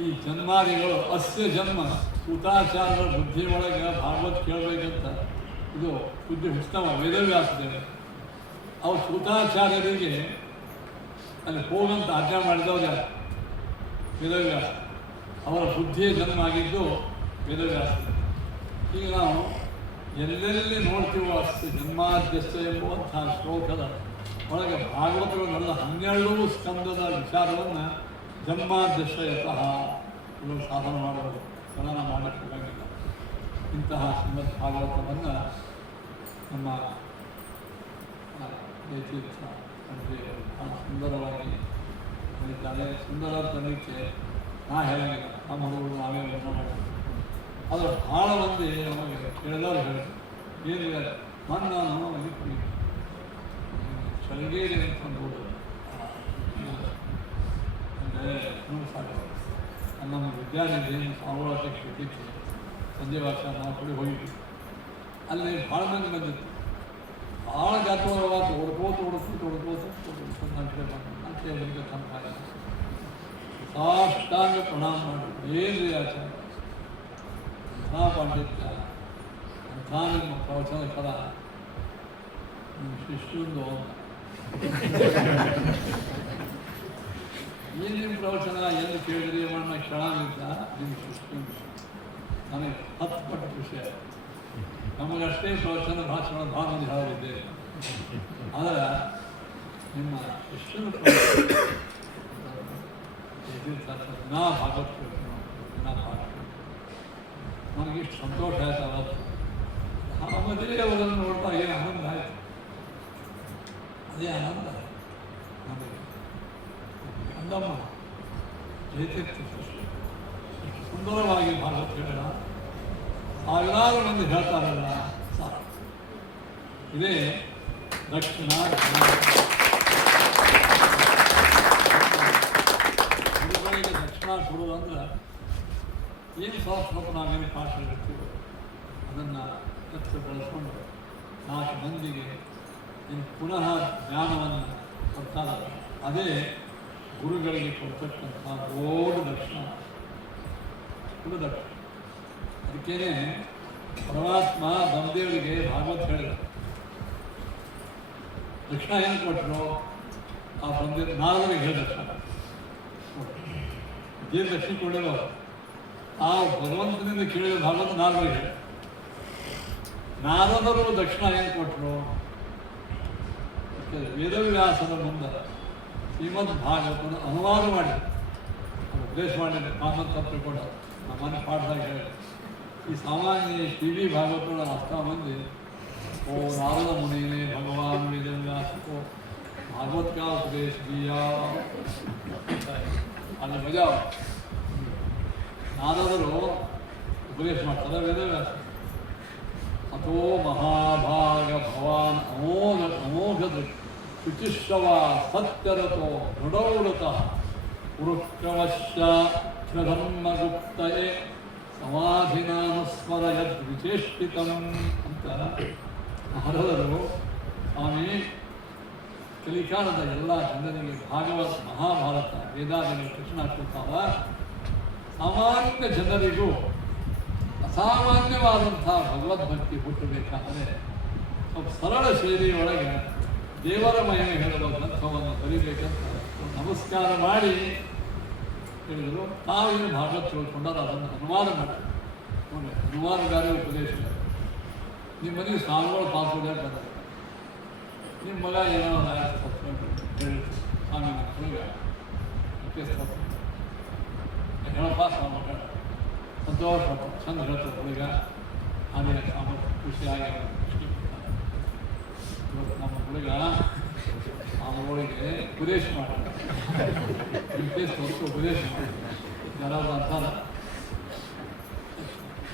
ಈ ಜನ್ಮಾದಿಗಳು ಅಸ್ಯ ಜನ್ಮ. ಸೂತಾಚಾರ್ಯರ ಬುದ್ಧಿ ಒಳಗೆ ಭಾಗವತ್ ಕೇಳಬೇಕಂತ ಇದು ಬುದ್ಧಿ ಉತ್ತಮ ವೇದವ್ಯಾಸದೇವರು. ಅವ್ರು ಸೂತಾಚಾರ್ಯರಿಗೆ ಅಲ್ಲಿ ಹೋಗಂತ ಆಜ್ಞೆ ಮಾಡಿದವ್ರು ಯಾರು? ವೇದವ್ಯಾಸ. ಅವರ ಬುದ್ಧಿಯ ಜನ್ಮ ಆಗಿದ್ದು ವೇದವ್ಯಾಸ. ಈಗ ನಾವು ಎಲ್ಲೆಲ್ಲಿ ನೋಡ್ತೀವೋ ಅಷ್ಟು ಜನ್ಮಾದ್ಯಸ್ತ ಎಂಬುವಂಥ ಶ್ಲೋಕದ ಒಳಗೆ ಭಾಗವತಗಳು ನಡೆದ 12 ಸ್ಕಂದದ ವಿಚಾರವನ್ನು ಜನ್ಮಾದ್ಯಸ್ತ ಯತಃ ಇವರು ಸಾಧನ ಮಾಡಬಹುದು, ಸ್ಮರಣ ಮಾಡಕ್ಕೆ ಹೋಗಂಗಿಲ್ಲ. ಇಂತಹ ಶ್ರೀಮದ್ ಭಾಗವತವನ್ನು ನಮ್ಮ ತೀರ್ಥ ಭಾಳ ಸುಂದರವಾಗಿ ಹೇಳಿದ್ದಾರೆ. ಸುಂದರ ತನಿಖೆ ನಾ ಹೇಳಂಗಿಲ್ಲ, ನಮ್ಮ ಹುಡುಗರು ನಾವೇ ವರ್ಣ ಮಾಡೋದು. ಆದರೆ ಭಾಳ ಮಂದಿ ನಮಗೆ ಕೇಳಿದವ್ರು ಹೇಳಿದ್ರು ಏನಿದೆ ಮೊನ್ನೆ ನಾನು ಚಳಗೇರಿ ಅಂತಂದು ಅಂದರೆ ಸಾಕು ನಮ್ಮ ವಿದ್ಯಾನಿಧಿ ಸಾಮ್ರಾಜ್ಯಕ್ಕೆ ಇಟ್ಟಿತ್ತು ಸಂಜೆ ವರ್ಷ ನಾವು ಕಡೆ ಹೋಗಿದ್ವಿ. ಅಲ್ಲಿ ಭಾಳ ಮಂದಿ ಬಂದಿತ್ತು. ಭಾಳ ಗಾತ್ರವಾದ ಹೊಡ್ಕೋತ ತಂಪಾಗ ಸಾಷ್ಟಾಂಗ ಪ್ರಣಾಮ ಮಾಡಿ ಏನ್ರಿ ಆಚಾರ ಅಂಥ ಪಾಂಡಿತ್ಯ ಅಂಥ ನಿಮ್ಮ ಪ್ರವಚನ ಕಲ ನಿಮ್ಮ ಶಿಷ್ಯಂದು ಏನು ನಿಮ್ಮ ಪ್ರವಚನ ಏನು ಕೇಳಿದ್ರಿ ಮಣ್ಣ ಕ್ಷಣ ಇದ್ದ ನಿಮ್ಮ ಶಿಷ್ಯಂದು ನನಗೆ 10 ಪಟ್ಟು ವಿಷಯ. ನಮಗಷ್ಟೇ ಪ್ರವಚನ ಭಾಷಣ ಭಾಳ ಮಂದಿ ಹೇಳಿದ್ದೆ. ಆದರೆ ನಿಮ್ಮ ಶಿಷ್ಯನ ನಾ ಭಾಗವತ್ ನಾ ಪಾಠ ನನಗಿಷ್ಟು ಸಂತೋಷ ಆಯ್ತು. ಅವತ್ತು ಆ ಮದುವೆ ಅವರನ್ನು ನೋಡ್ತಾ ಏನು ಆನಂದ ಆಯಿತು. ಅದೇ ಆನಂದ ನನಗೆ. ಅಂದಮ್ಮ ಜೈತಿರ್ತಿ ಸುಂದರವಾಗಿ ಭಾಗವತ್ ಹೇಳ ಸಾವಿರಾರು ಮಂದಿ ಹೇಳ್ತಾರಲ್ಲ ಸಾಕು. ಇದೇ ದಕ್ಷಿಣ ಗುರುಗಳಿಗೆ ದಕ್ಷಿಣ ಕೊಡೋದು ಅಂದ್ರೆ ಏನು ಸ್ವಲ್ಪ ನಾವೇನು ಪಾಠ ಹೇಳ್ತೀವೋ ಅದನ್ನು ಎತ್ತು ಬೆಳೆಸ್ಕೊಂಡು 4 ಮಂದಿಗೆ ಇನ್ನು ಪುನಃ ಜ್ಞಾನವನ್ನು ಕೊಡ್ತಾರೆ. ಅದೇ ಗುರುಗಳಿಗೆ ಕೊಡ್ತಕ್ಕಂಥ ದೊಡ್ಡ ದಕ್ಷಿಣ, ದಕ್ಷಿಣ. ಅದಕ್ಕೇನೆ ಪರಮಾತ್ಮ ಬ್ರಹ್ಮದೇವರಿಗೆ ಭಾಗವತ್ ಹೇಳಿದ. ದಕ್ಷಿಣ ಏನು ಕೊಟ್ಟರು? ಆ ಬ್ರಹ್ಮದೇವ ನಾರದರಿಗೆ ಹೇಳಿದ ದಕ್ಷಿಣ ಏನು ದಕ್ಷಿಣ ಕೊಡಲು ಆ ಭಗವಂತನಿಂದ ಕೇಳಿದ ಭಾಗವತ ನಾರದರಿಗೆ ಹೇಳಿ. ನಾರದರು ದಕ್ಷಿಣ ಏನು ಕೊಟ್ಟರು? ವೇದವ್ಯಾಸನ ಮುಂದೆ ಶ್ರೀಮದ್ ಭಾಗವತನ ಅನುವಾದ ಮಾಡಿ ಉಪದೇಶ ಮಾಡಿದೆ. ಕಾಮನ್ ತಪ್ಪಿಕೊಂಡ ನಮ್ಮನೆ ಪಾಠದಾಗ ಹೇಳಿದೆ. ಈ ಸಾಮಾನ್ಯ ಶ್ರೀ ಭಾಗವತನ ಅರ್ಥ ಮಂದಿ ಓ ನಾರದ ಮುನಿಯೇ ಭಗವಾನ್ ವೇದವ್ಯಾಸ को भागवत का उपदेश दिया ಅಲ್ಲಿ ಮಜಾ. ನಾರದರು ಉಪದೇಶ ಮಾಡ್ತಾರೆ ವೇದವ್ಯಾಸ. ಅಥೋ ಮಹಾಭಾಗ ಭವಾನ್ ಅಮೋಘ ಶುಚಿಶ್ರವ ಸತ್ಯರಥೋ ದೃಢೌರತಃ ಪುರುಷವಶ್ಯ ಧರ್ಮಗುಪ್ತಯೇ ಸಮಾಧಿನಾನುಸ್ಮರ ಯದ್ವಿಚೇಷ್ಟಿತಂ ಅಂತ ನಾರದರು ಸ್ವಾಮಿ ಕಲಿಕಾಲದ ಎಲ್ಲ ಜನರಿಗೆ ಭಾಗವತ ಮಹಾಭಾರತ ವೇದಾದಿಗಳು ಕೃಷ್ಣ ಕೊಡ್ತಾವ. ಸಾಮಾನ್ಯ ಜನರಿಗೂ ಅಸಾಮಾನ್ಯವಾದಂಥ ಭಗವದ್ಭಕ್ತಿ ಹುಟ್ಟಬೇಕಾದರೆ ಸ್ವಲ್ಪ ಸರಳ ಶೈಲಿಯೊಳಗೆ ದೇವರ ಮಹಿಮೆ ಹೇಳುವ ಗ್ರಂಥವನ್ನು ಬರೀಬೇಕಂತ ನಮಸ್ಕಾರ ಮಾಡಿ ಹೇಳಿದರು. ತಾವೇನು ಭಾಗವತ ತಿಳ್ಕೊಂಡಾರೆ ಅದನ್ನು ಅನುವಾದ ಮಾಡಿ ನೋಡಿ. ಅನುವಾದಗಾರ ಉಪದೇಶ ನಿಮ್ಮ ಮನೆಗೆ ಸ್ವಾಮಿಗಳು ಪಾಲ್ಗೊಳ್ಳೆ ಬಂದ ನಿಮ್ಮ ಮಗ ಏನೋ ಹೇಳಿ ಸ್ವಾಮಿ ಹುಡುಗ ಹೇಳಪ್ಪ ಸ್ವಾಮಿ ಸಂತೋಷ ಚಂದ ಹೇಳ್ತಾರೆ ಹುಡುಗ. ಅದೇ ಸ್ವಾಮಿ ಖುಷಿಯಾಗಿ ನಮ್ಮ ಹುಡುಗ ಅವಳಿಗೆ ಉಪದೇಶ ಮಾಡ್ತಾರೆ. ಉಪದೇಶ ಮಾಡಿ ಯಾರಾದ್ರು ಅಂತಾರ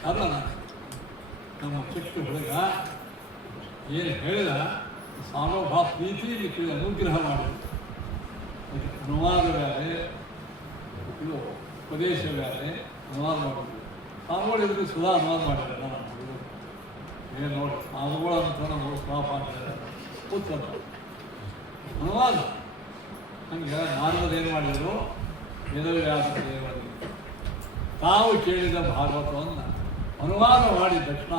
ಅಲ್ಲ ನಮ್ಮ ಚಿಕ್ಕ ಹುಡುಗ ಏನು ಹೇಳಿದ ಸ್ವಾಮಿ ಭಾಳ ಪ್ರೀತಿಯಲ್ಲಿ ಕೇಳಿ ಅನುಗ್ರಹ ಮಾಡಿದ್ರು. ಅನುವಾದ ಬೇರೆ, ಇದು ಉಪದೇಶ ಬೇರೆ, ಅನುವಾದ ಮಾಡಿದ್ರು. ಸ್ವಾಮಿಗಳಿದ್ರೆ ಸುಧಾ ಅನುವಾದ ಮಾಡಿದ್ದಾರೆ. ನಮ್ಮ ಹುಡುಗರು ಏನು ನೋಡಿ ಸ್ವಾಮಿಗಳು ಅಂತ ನಾವು ಸ್ವಾಪ ಮಾಡಿದ್ದಾರೆ ಉತ್ತರ ಅನುವಾದ. ಹಂಗೆ ನಾರದರು ಏನು ಮಾಡಿದರು? ವೇದವ್ಯಾಸ ದೇವರಿಗೆ ತಾವು ಕೇಳಿದ ಭಾಗವತವನ್ನು ಅನುವಾದ ಮಾಡಿ ದಕ್ಷಿಣ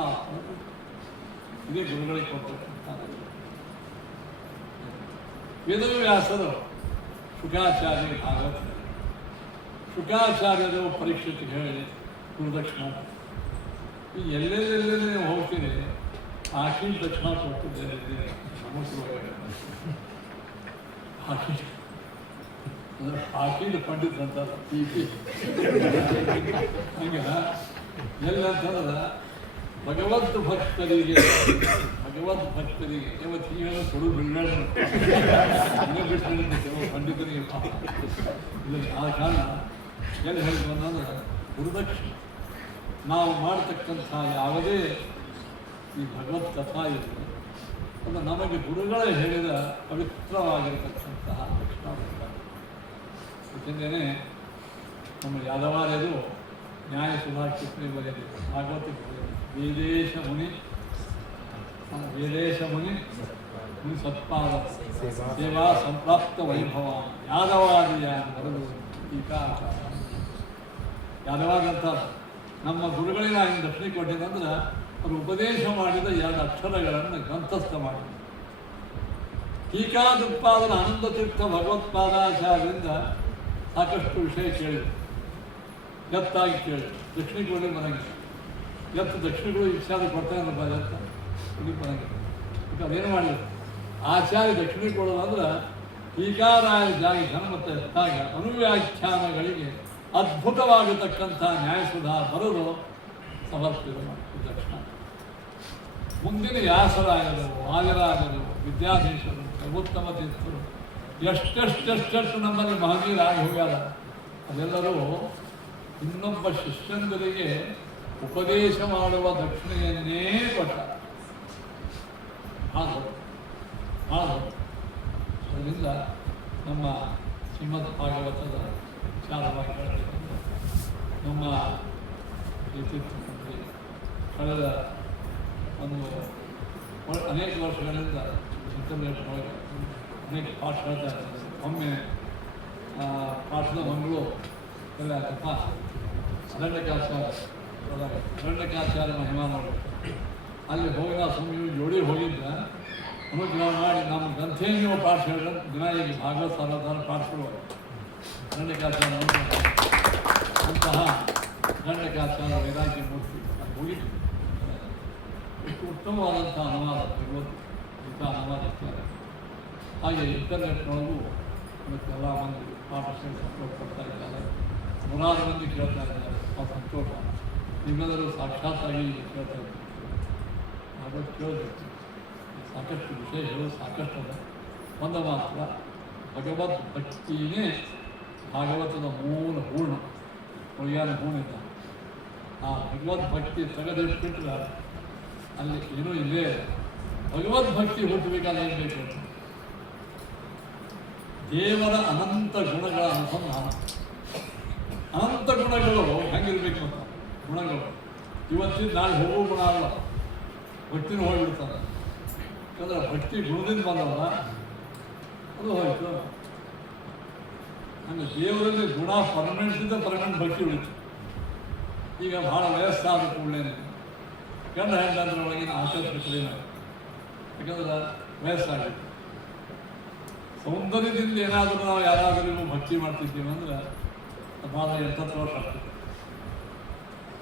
ಇದೇ ಗುರುಗಳಿಗೆ ಕೊಟ್ಟಂಥ ವೇದವ್ಯಾಸರು ಶುಕಾಚಾರ್ಯ ಭಾಗವತ. ಶುಕಾಚಾರ್ಯರು ಪರೀಕ್ಷೆಗೆ ಹೇಳಿ ಗುರುದಕ್ಷಿಣ ಈ ಎಲ್ಲೆಲ್ಲೆಲ್ಲೇ ನೀವು ಹೋಗ್ತೀರಿ ಆಕಿ ದಕ್ಷಿಣ ಕೊಟ್ಟಿದ್ದೇನೆ ಆಕೀಲ್ ಪಂಡಿತ್ ಅಂತಾರೆ. ಹಂಗೆ ಎಲ್ಲಂತಂದ್ರೆ ಭಗವದ್ಭಕ್ತರಿಗೆ ಇವತ್ತು ಏನು ಸುಡು ಬಿಲ್ಲಾಡ ಪಂಡಿತರಿಗೆ ಇಲ್ಲ. ಆ ಕಾರಣ ಎಲ್ಲಿ ಹೇಳಿದ್ರು ಅಂತಂದ್ರೆ ಗುರುದಕ್ಷಿಣೆ ನಾವು ಮಾಡ್ತಕ್ಕಂಥ ಯಾವುದೇ ಈ ಭಗವತ್ ಕಥಾ ಇದೆ ಅದು ನಮಗೆ ಗುರುಗಳೇ ಹೇಳಿದ ಪವಿತ್ರವಾಗಿರತಕ್ಕಂತಹ ದಕ್ಷಿಣ. ಯಾಕೆಂದರೆ ನಮ್ಮ ಯಾದವಾರ್ಯರು ನ್ಯಾಯ ಸುಧಾಕೃಷ್ಣ ಬರೆದಿದೆ ಭಾಗವತ ವೇದೇಶ ಮುನಿ ಸತ್ಪಾದ ಸೇವಾ ಸಂಪ್ರಾಪ್ತ ವೈಭವ ಯಾದವಾದಿಯ ಬರೆದು ಟೀಕಾ. ಯಾದವಾದಂಥ ನಮ್ಮ ಗುರುಗಳಿಗೆ ನಾನು ದಕ್ಷಿಣ ಕೊಟ್ಟಿದ್ದಂದ್ರೆ ಅವರು ಉಪದೇಶ ಮಾಡಿದ 2 ಅಕ್ಷರಗಳನ್ನು ಗ್ರಂಥಸ್ಥ ಮಾಡಿದರು. ಟೀಕಾದುತ್ಪಾದನ ಆನಂದ ತೀರ್ಥ ಭಗವತ್ಪಾದಾಚಾರ್ಯರಿಂದ ಸಾಕಷ್ಟು ವಿಷಯ ಕೇಳಿದರು. ಎತ್ತಾಗಿ ಕೇಳಿದರು. ದಕ್ಷಿಣ ಕೊಡಿ ಬರಂಗಿಲ್ಲ. ಎತ್ತು ದಕ್ಷಿಣಗಳು ಇಚ್ಛಾದ ಕೊಡ್ತಾರೆ ಎತ್ತ ಕೊಡಿ ಬರಂಗಿಲ್ಲ. ಈಗ ಅದೇನು ಮಾಡಿದ್ರು? ಆಚಾರ್ಯ ದಕ್ಷಿಣ ಕೊಡೋದಂದ್ರೆ ಟೀಕಾರಾಯ ಜಾಗಿ ಘನ ಮತ್ತು ಎತ್ತಾಗ ಅನುವ್ಯಾಖ್ಯಾನಗಳಿಗೆ ಅದ್ಭುತವಾಗಿರ್ತಕ್ಕಂಥ ನ್ಯಾಯಸುಧಾ ಬರೆದು ಸಮರ್ಪಿತ ಮಾಡ್ತೀವಿ ದಕ್ಷಿಣ. ಮುಂದಿನ ವ್ಯಾಸರಾಯರು, ವಾದಿರಾಜರು, ವಿದ್ಯಾಧೀಶರು, ಸರ್ವೋತ್ತಮ ತೀರ್ಥರು ಎಷ್ಟೆಷ್ಟು ನಮ್ಮಲ್ಲಿ ಮಹನೀಯರಾಗಿ ಹೋಗ್ಯಾರ. ಅದೆಲ್ಲರೂ ಇನ್ನೊಬ್ಬ ಶಿಷ್ಯಂದರಿಗೆ ಉಪದೇಶ ಮಾಡುವ ದಕ್ಷಿಣೆಯನ್ನೇ ಕೊಟ್ಟ. ಅದರಿಂದ ನಮ್ಮ ಶ್ರೀಮದ್ ಭಾಗವತದ ವಿಚಾರವಾಗಿ ಹೇಳಬೇಕಂದ್ರೆ ನಮ್ಮ ತೀರ್ಥಮಂತ್ರಿ ಕಳೆದ ಒಂದು ಅನೇಕ ವರ್ಷಗಳಿಂದ ಇಂಟರ್ನೆಟ್ ಒಳಗೆ ಅನೇಕ ಪಾಠ ಹೇಳ್ತಾ ಇದ್ದಾರೆ. ಒಮ್ಮೆ ಪಾಠದ ಮಂಗಳು ಎಲ್ಲ ಕಥಾ ಅರಣ್ಯಕಾಚಾರ್ಯ ಮಹಿಮಾ ನೋಡಿ ಅಲ್ಲಿ ಹೋಗಿ ನಾವು ಸುಮ್ಮನೆ ಜೋಡಿ ಹೋಗಿದ್ದ ಅನುಗ್ರಹ ಮಾಡಿ ನಮ್ಮ ಗ್ರಂಥೇಂದ್ರಿಯ ಪಾಠ ಹೇಳಿದ್ರೆ ದಿನ ಈಗ ಭಾಗವತ ಸಾರಾಧಾರ ಪಾಠಗಳು ಅರಣ್ಯಕಾಚಾರ್ಯ ಅಂತಹ ಅರಣ್ಯಕಾಚಾರ್ಯ ವೇದಾಂತಿ ಮೂರ್ತಿ ಅಲ್ಲಿ ಹೋಗಿದ್ವಿ. ಎಷ್ಟು ಉತ್ತಮವಾದಂಥ ಅನುವಾದ ಭಗವದ್ಗೀತಾ ಅನುವಾದ ಇರ್ತಾರೆ. ಹಾಗೆ ಇಂಟರ್ನೆಟ್ನೊಳಗೂ ಇವತ್ತೆಲ್ಲ ಮಂದಿ ಪಾಠ ಸಪೋರ್ಟ್ ಕೊಡ್ತಾ ಇದ್ದಾರೆ. ನೂರಾರು ಮಂದಿ ಕೇಳ್ತಾ ಇದ್ದಾರೆ. ಆ ಸಂತೋಷ. ನಿಮ್ಮೆಲ್ಲರೂ ಸಾಕ್ಷಾತ್ತಾಗಿ ಕೇಳ್ತಾ ಇದ್ದಾರೆ. ಅದಕ್ಕೆ ಕೇಳಬೇಕು. ಸಾಕಷ್ಟು ವಿಷಯ ಹೇಳೋದು ಸಾಕಷ್ಟು ಅದ. ಒಂದು ಮಾತ್ರ ಭಗವದ್ ಭಕ್ತಿಯೇ ಭಾಗವತದ ಮೂಲ ಹೂರ್ಣ ಒಳಗಾನ ಹೂರ್ಣಿದ್ದ. ಆ ಭಗವದ್ ಭಕ್ತಿ ತೆಗೆದಿಟ್ಬಿಟ್ರೆ ಅಲ್ಲಿ ಏನೂ ಇಲ್ಲೇ ಭಗವದ್ ಭಕ್ತಿ ಹುಟ್ಟಬೇಕಾದ್ರೆ ಏನು ಬೇಕು? ದೇವರ ಅನಂತ ಗುಣಗಳ ಅನುಸಂಧಾನ. ಅನಂತ ಗುಣಗಳು ಹೆಂಗಿರ್ಬೇಕು ಅಂತ ಗುಣಗಳು ಇವತ್ತಿನ ನಾಳೆ ಹೋಗೋ ಗುಣ ಅಲ್ಲ, ಭಕ್ತಿನೂ ಹೋಗಿಬಿಡ್ತಾರೆ. ಯಾಕಂದ್ರೆ ಭಕ್ತಿ ಗುಣದಿಂದ ಬಂದವಲ್ಲ ಅದು ಹೋಯ್ತು. ಹಂಗೆ ದೇವರಲ್ಲಿ ಗುಣ ಪರ್ಮನೆಂಟಿಂದ ಪರ್ಮನೆಂಟ್ ಭಕ್ತಿ ಉಳಿತು. ಈಗ ಭಾಳ ವಯಸ್ಸಾದ ಕೂಡಲೇ ಗಂಡ ಹೆಂಡಂದ್ರ ಒಳಗಿನ ಆಕರ್ಷಕರೇನ, ಯಾಕಂದ್ರೆ ವಯಸ್ಸಾಗಿತ್ತು. ಸೌಂದರ್ಯದಿಂದ ಏನಾದರೂ ನಾವು ಯಾರಾದರೂ ಭಕ್ತಿ ಮಾಡ್ತಿದ್ದೀವಿ ಅಂದ್ರೆ ಭಾಳ 80 ವರ್ಷ ಆಗ್ತದೆ.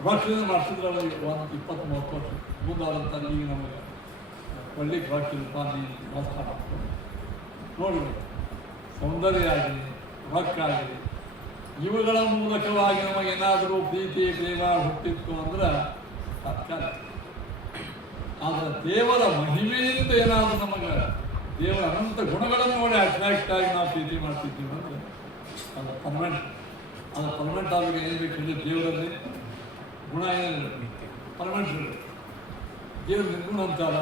ರೊಕ್ಕದಿಂದ ಮಾಡ್ತಿದ್ರೆ ಅವ್ರಿಗೆ 20-30 ವರ್ಷ ಮುಂದಾದಂಥ ಈಗ ನಮಗೆ ಒಳ್ಳಿಗೆ ರೊಕ್ಕ ಮೋಸ ಮಾಡ್ಕೊಂಡು ನೋಡಿ. ಸೌಂದರ್ಯ ಆಗಲಿ ರೊಕ್ಕ ಆಗಲಿ ಇವುಗಳ ಮೂಲಕವಾಗಿ ನಮಗೇನಾದರೂ ಪ್ರೀತಿ ಪ್ರೇಮ ಹುಟ್ಟಿತ್ತು ಅಂದ್ರೆ ತಾತ್ಕಾಲಿಕ. ಆದರೆ ದೇವರ ಮಹಿಮೆಯಿಂದ ಏನಾದರೂ ನಮಗೆ ದೇವರ ಅನಂತ ಗುಣಗಳನ್ನು ನೋಡಿ ಅಟ್ರಾಕ್ಟ್ ಆಗಿ ನಾವು ಪ್ರೀತಿ ಮಾಡ್ತಿದ್ದೀವಿ ಅಂದರೆ ಅದು ಪರ್ಮನೆಂಟ್. ಅದು ಪರ್ಮನೆಂಟ್ ಆದಾಗ ಏನು ಬೇಕಂದ್ರೆ ದೇವರಲ್ಲಿ ಗುಣ ಏನಿಲ್ಲ ಪರ್ಮನೆಂಟ್ ಇರಬೇಕು. ದೇವ್ರ ನಿರ್ಗುಣ ಅಂತಾರ,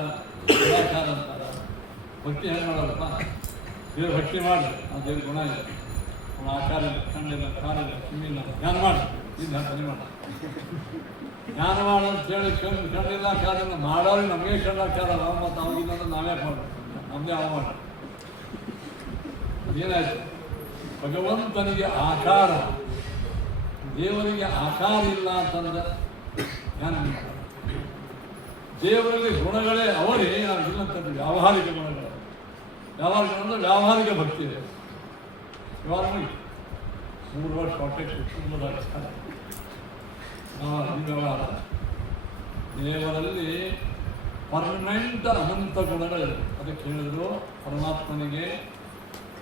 ನಿರಾಕಾರ ಅಂತಾರ. ಭಕ್ತಿ ಹೆಂಗೆ ಮಾಡೋದಪ್ಪ? ದೇವ್ರ ಭಕ್ತಿ ಮಾಡಿ ಆ ದೇವ್ರ ಗುಣ ಇಲ್ಲ, ಅವನ ಆಕಾರ ಇಲ್ಲ, ಕಣ್ಣಿಲ್ಲ, ಕಾಲಿಲ್ಲ, ಕಿಮ್ಮಿಲ್ಲ, ಧ್ಯಾನ ಮಾಡಿ ಇಲ್ಲ ಸರಿ ಮಾಡ ಜ್ಞಾನ ಮಾಡಂತ ಹೇಳಿ ಕಣ್ಣಿಲ್ಲ ಕಾಲಿಲ್ಲ ಮಾಡೋರು ನಮಗೆ ಕಣ್ಣಾಕಾರ ಮತ್ತು ಅವಾಗಿಲ್ಲ ನಾವೇ ಮಾಡಬೇಕು, ನಮ್ಮದೇ ಅವ ಮಾಡಿ. ಅದೇನಾಯ್ತು? ಭಗವಂತನಿಗೆ ಆಕಾರ, ದೇವರಿಗೆ ಆಕಾರ ಇಲ್ಲ ಅಂತಂದ್ರೆ ಜ್ಞಾನ ಮಾಡ. ದೇವರಲ್ಲಿ ಗುಣಗಳೇ ಅವರೇ ನಾವು ಇಲ್ಲ ಅಂತಂದ್ರೆ ವ್ಯಾವಹಾರಿಕ ಗುಣಗಳು. ವ್ಯಾವಹಾರಿಕ ಅಂದರೆ ವ್ಯಾವಹಾರಿಕ ಭಕ್ತಿ ಇದೆ. ವ್ಯವಹಾರ 3 ವರ್ಷ ಹೊಟ್ಟೆ ವ್ಯವಹಾರ. ದೇವರಲ್ಲಿ ಪರ್ಮನೆಂಟ್ ಅನಂತ ಗುಣಗಳಿವೆ. ಅದಕ್ಕೆ ಹೇಳಿದ್ರು ಪರಮಾತ್ಮನಿಗೆ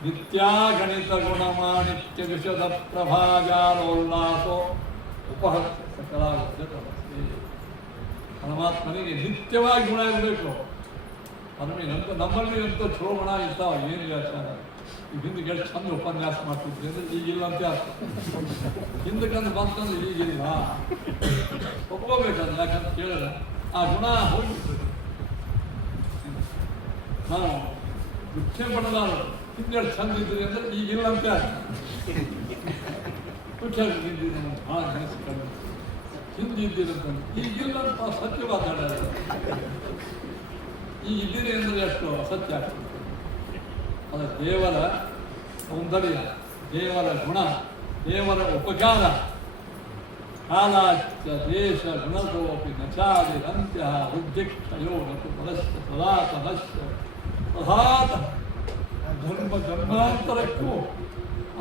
ನಿತ್ಯಾಗಣಿತ ಗುಣಮಾಣಿತ್ಯ ವಿಷದ ಪ್ರಭಾಜಾರೋಲ್ಲಾಸೋ ಉಪಹಸ್ತ ಸಕಲಾಗುತ್ತೆ ತಮಸ್ತೆ. ಪರಮಾತ್ಮನಿಗೆ ನಿತ್ಯವಾಗಿ ಗುಣ ಇರಬೇಕು. ನಮ್ಮಲ್ಲಿ ಅಂತ ಚಲೋ ಗುಣ ಇರ್ತಾವ. ಏನು ವ್ಯಾಚಾರ? ಈಗ ಹಿಂದಕ್ಕೆ ಎಷ್ಟು ಚಂದ ಉಪನ್ಯಾಸ ಮಾಡ್ತಿದ್ವಿ ಅಂದರೆ ಈಗಿಲ್ಲ ಅಂತ ಹಿಂದಕ್ಕಂದು ಬಂತಂದ್ರೆ ಈಗಿಲ್ಲ ಒಪ್ಕೋಬೇಕಂದ್ರೆ. ಯಾಕಂತ ಕೇಳಿದ್ರೆ ಆ ಗುಣ ಹೋಗಿಬಿಡ್ತದೆ. ನಾವು ದುಃಖ ಪಡಲಾರ ಹಿಂದೆಷ್ಟು ಚಂದ ಇದ್ರಿ ಅಂದರೆ ಈಗಿಲ್ಲ ಅಂತ ದುಃಖ ಭಾಳ ನೆನೆಸ್ಕೊಂಡು ಹಿಂದೆ ಇದ್ದೀರಂತಂದು ಈಗಿಲ್ಲ ಅಂತ ಸತ್ಯ ಮಾತಾಡೋದು. ಈಗ ಇದ್ದೀರಿ ಅಂದರೆ ಎಷ್ಟು ಸತ್ಯ ಆಗ್ತದೆ. ಅದು ದೇವರ ಸೌಂದರ್ಯ, ದೇವರ ಗುಣ, ದೇವರ ಉಪಕಾರ. ಕಾಲಾಚ ದೇಶ ಗುಣತೋಪಿ ನಚಾದಿ ಅಂತ್ಯ ವೃದ್ಧಿಕ್ಷಯೋ ಮತ್ತು ಪರಸ್ಯ ಸದಾತನಶ್ಯ ತಥಾತ ಧರ್ಮ ಜನ್ಮಾಂತರಕ್ಕೂ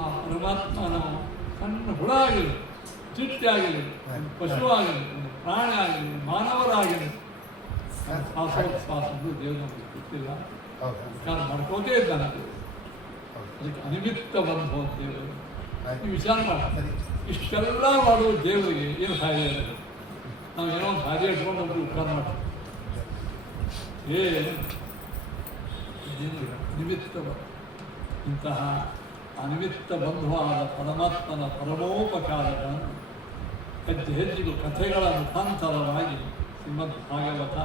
ಆ ಪರಮಾತ್ಮ ನಾವು ಸಣ್ಣ ಹುಳ ಆಗಲಿ, ಚಿಟ್ಟೆ ಆಗಲಿ, ಪಶು ಆಗಲಿ, ಪ್ರಾಣಿ ಆಗಲಿ, ಮಾನವರಾಗಲಿ ಶ್ವಾಸೋಚ್ಛ್ವಾಸದ್ದು ದೇವರು ನಮಗೆ ಗೊತ್ತಿಲ್ಲ. ವಿಚಾರ ಮಾಡ್ಕೋತೇ ಇದ್ದಾನೆ. ಅದಕ್ಕೆ ಅನಿಮಿತ್ತ ಬಂಧು ಅಂತ ದೇವರು ಈ ವಿಚಾರ ಮಾಡ್ತಾರೆ. ಇಷ್ಟೆಲ್ಲ ಮಾಡುವ ದೇವರಿಗೆ ಏನು ಕಾರ್ಯ ಇರೋದು? ನಾವು ಏನೋ ಒಂದು ಕಾರ್ಯ ಇಟ್ಕೊಂಡು ಒಬ್ಬರು ಉಪಕಾರ ಮಾಡ್ತೀವಿ. ನಿಮಿತ್ತ ಇಂತಹ ಅನಿಮಿತ್ತ ಬಂಧುವಾದ ಪರಮಾತ್ಮನ ಪರಮೋಪಕಾರಗಳನ್ನು ಹೆಜ್ಜೆ ಹೆಜ್ಜೆಗೂ ಕಥೆಗಳ ಮುಖಾಂತರವಾಗಿ ಶ್ರೀಮದ್ ಭಾಗವತ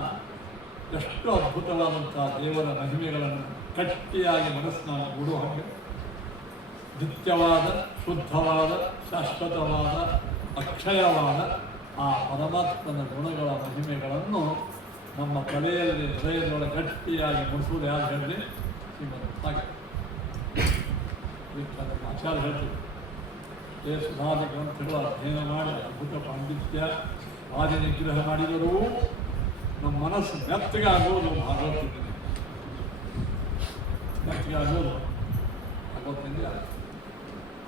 ಎಷ್ಟು ಅದ್ಭುತವಾದಂಥ ದೇವರ ಮಹಿಮೆಗಳನ್ನು ಗಟ್ಟಿಯಾಗಿ ಮನಸ್ಸಿನಲ್ಲಿ ಗೂಡುವ ಹಾಗೆ ನಿತ್ಯವಾದ, ಶುದ್ಧವಾದ, ಶಾಶ್ವತವಾದ, ಅಕ್ಷಯವಾದ ಆ ಪರಮಾತ್ಮನ ಗುಣಗಳ ಮಹಿಮೆಗಳನ್ನು ನಮ್ಮ ತಲೆಯಲ್ಲಿ ಹೃದಯದೊಳಗೆ ಗಟ್ಟಿಯಾಗಿ ಮುಡಿಸುವುದು ಯಾರು ಹೇಳಿ ಶ್ರೀಮದ್ ಹಾಗೆ ನಮ್ಮ ಆಚಾರ್ಯ ಹೇಳ್ತೀವಿ ಸುಧಾದ ಗ್ರಂಥಗಳು ಅಧ್ಯಯನ ಮಾಡಿ ಅದ್ಭುತ ಪಾಂಡಿತ್ಯ ವಾದಿ ನಿಗ್ರಹ ಮಾಡಿದರೂ ನಮ್ಮ ಮನಸ್ಸು ಮೆತ್ತಗಾಗೋದು ಭಾಗವತದಿಂದ ಮೆತ್ತಗಾಗೋದು ಭಾಗವತದಿಂದ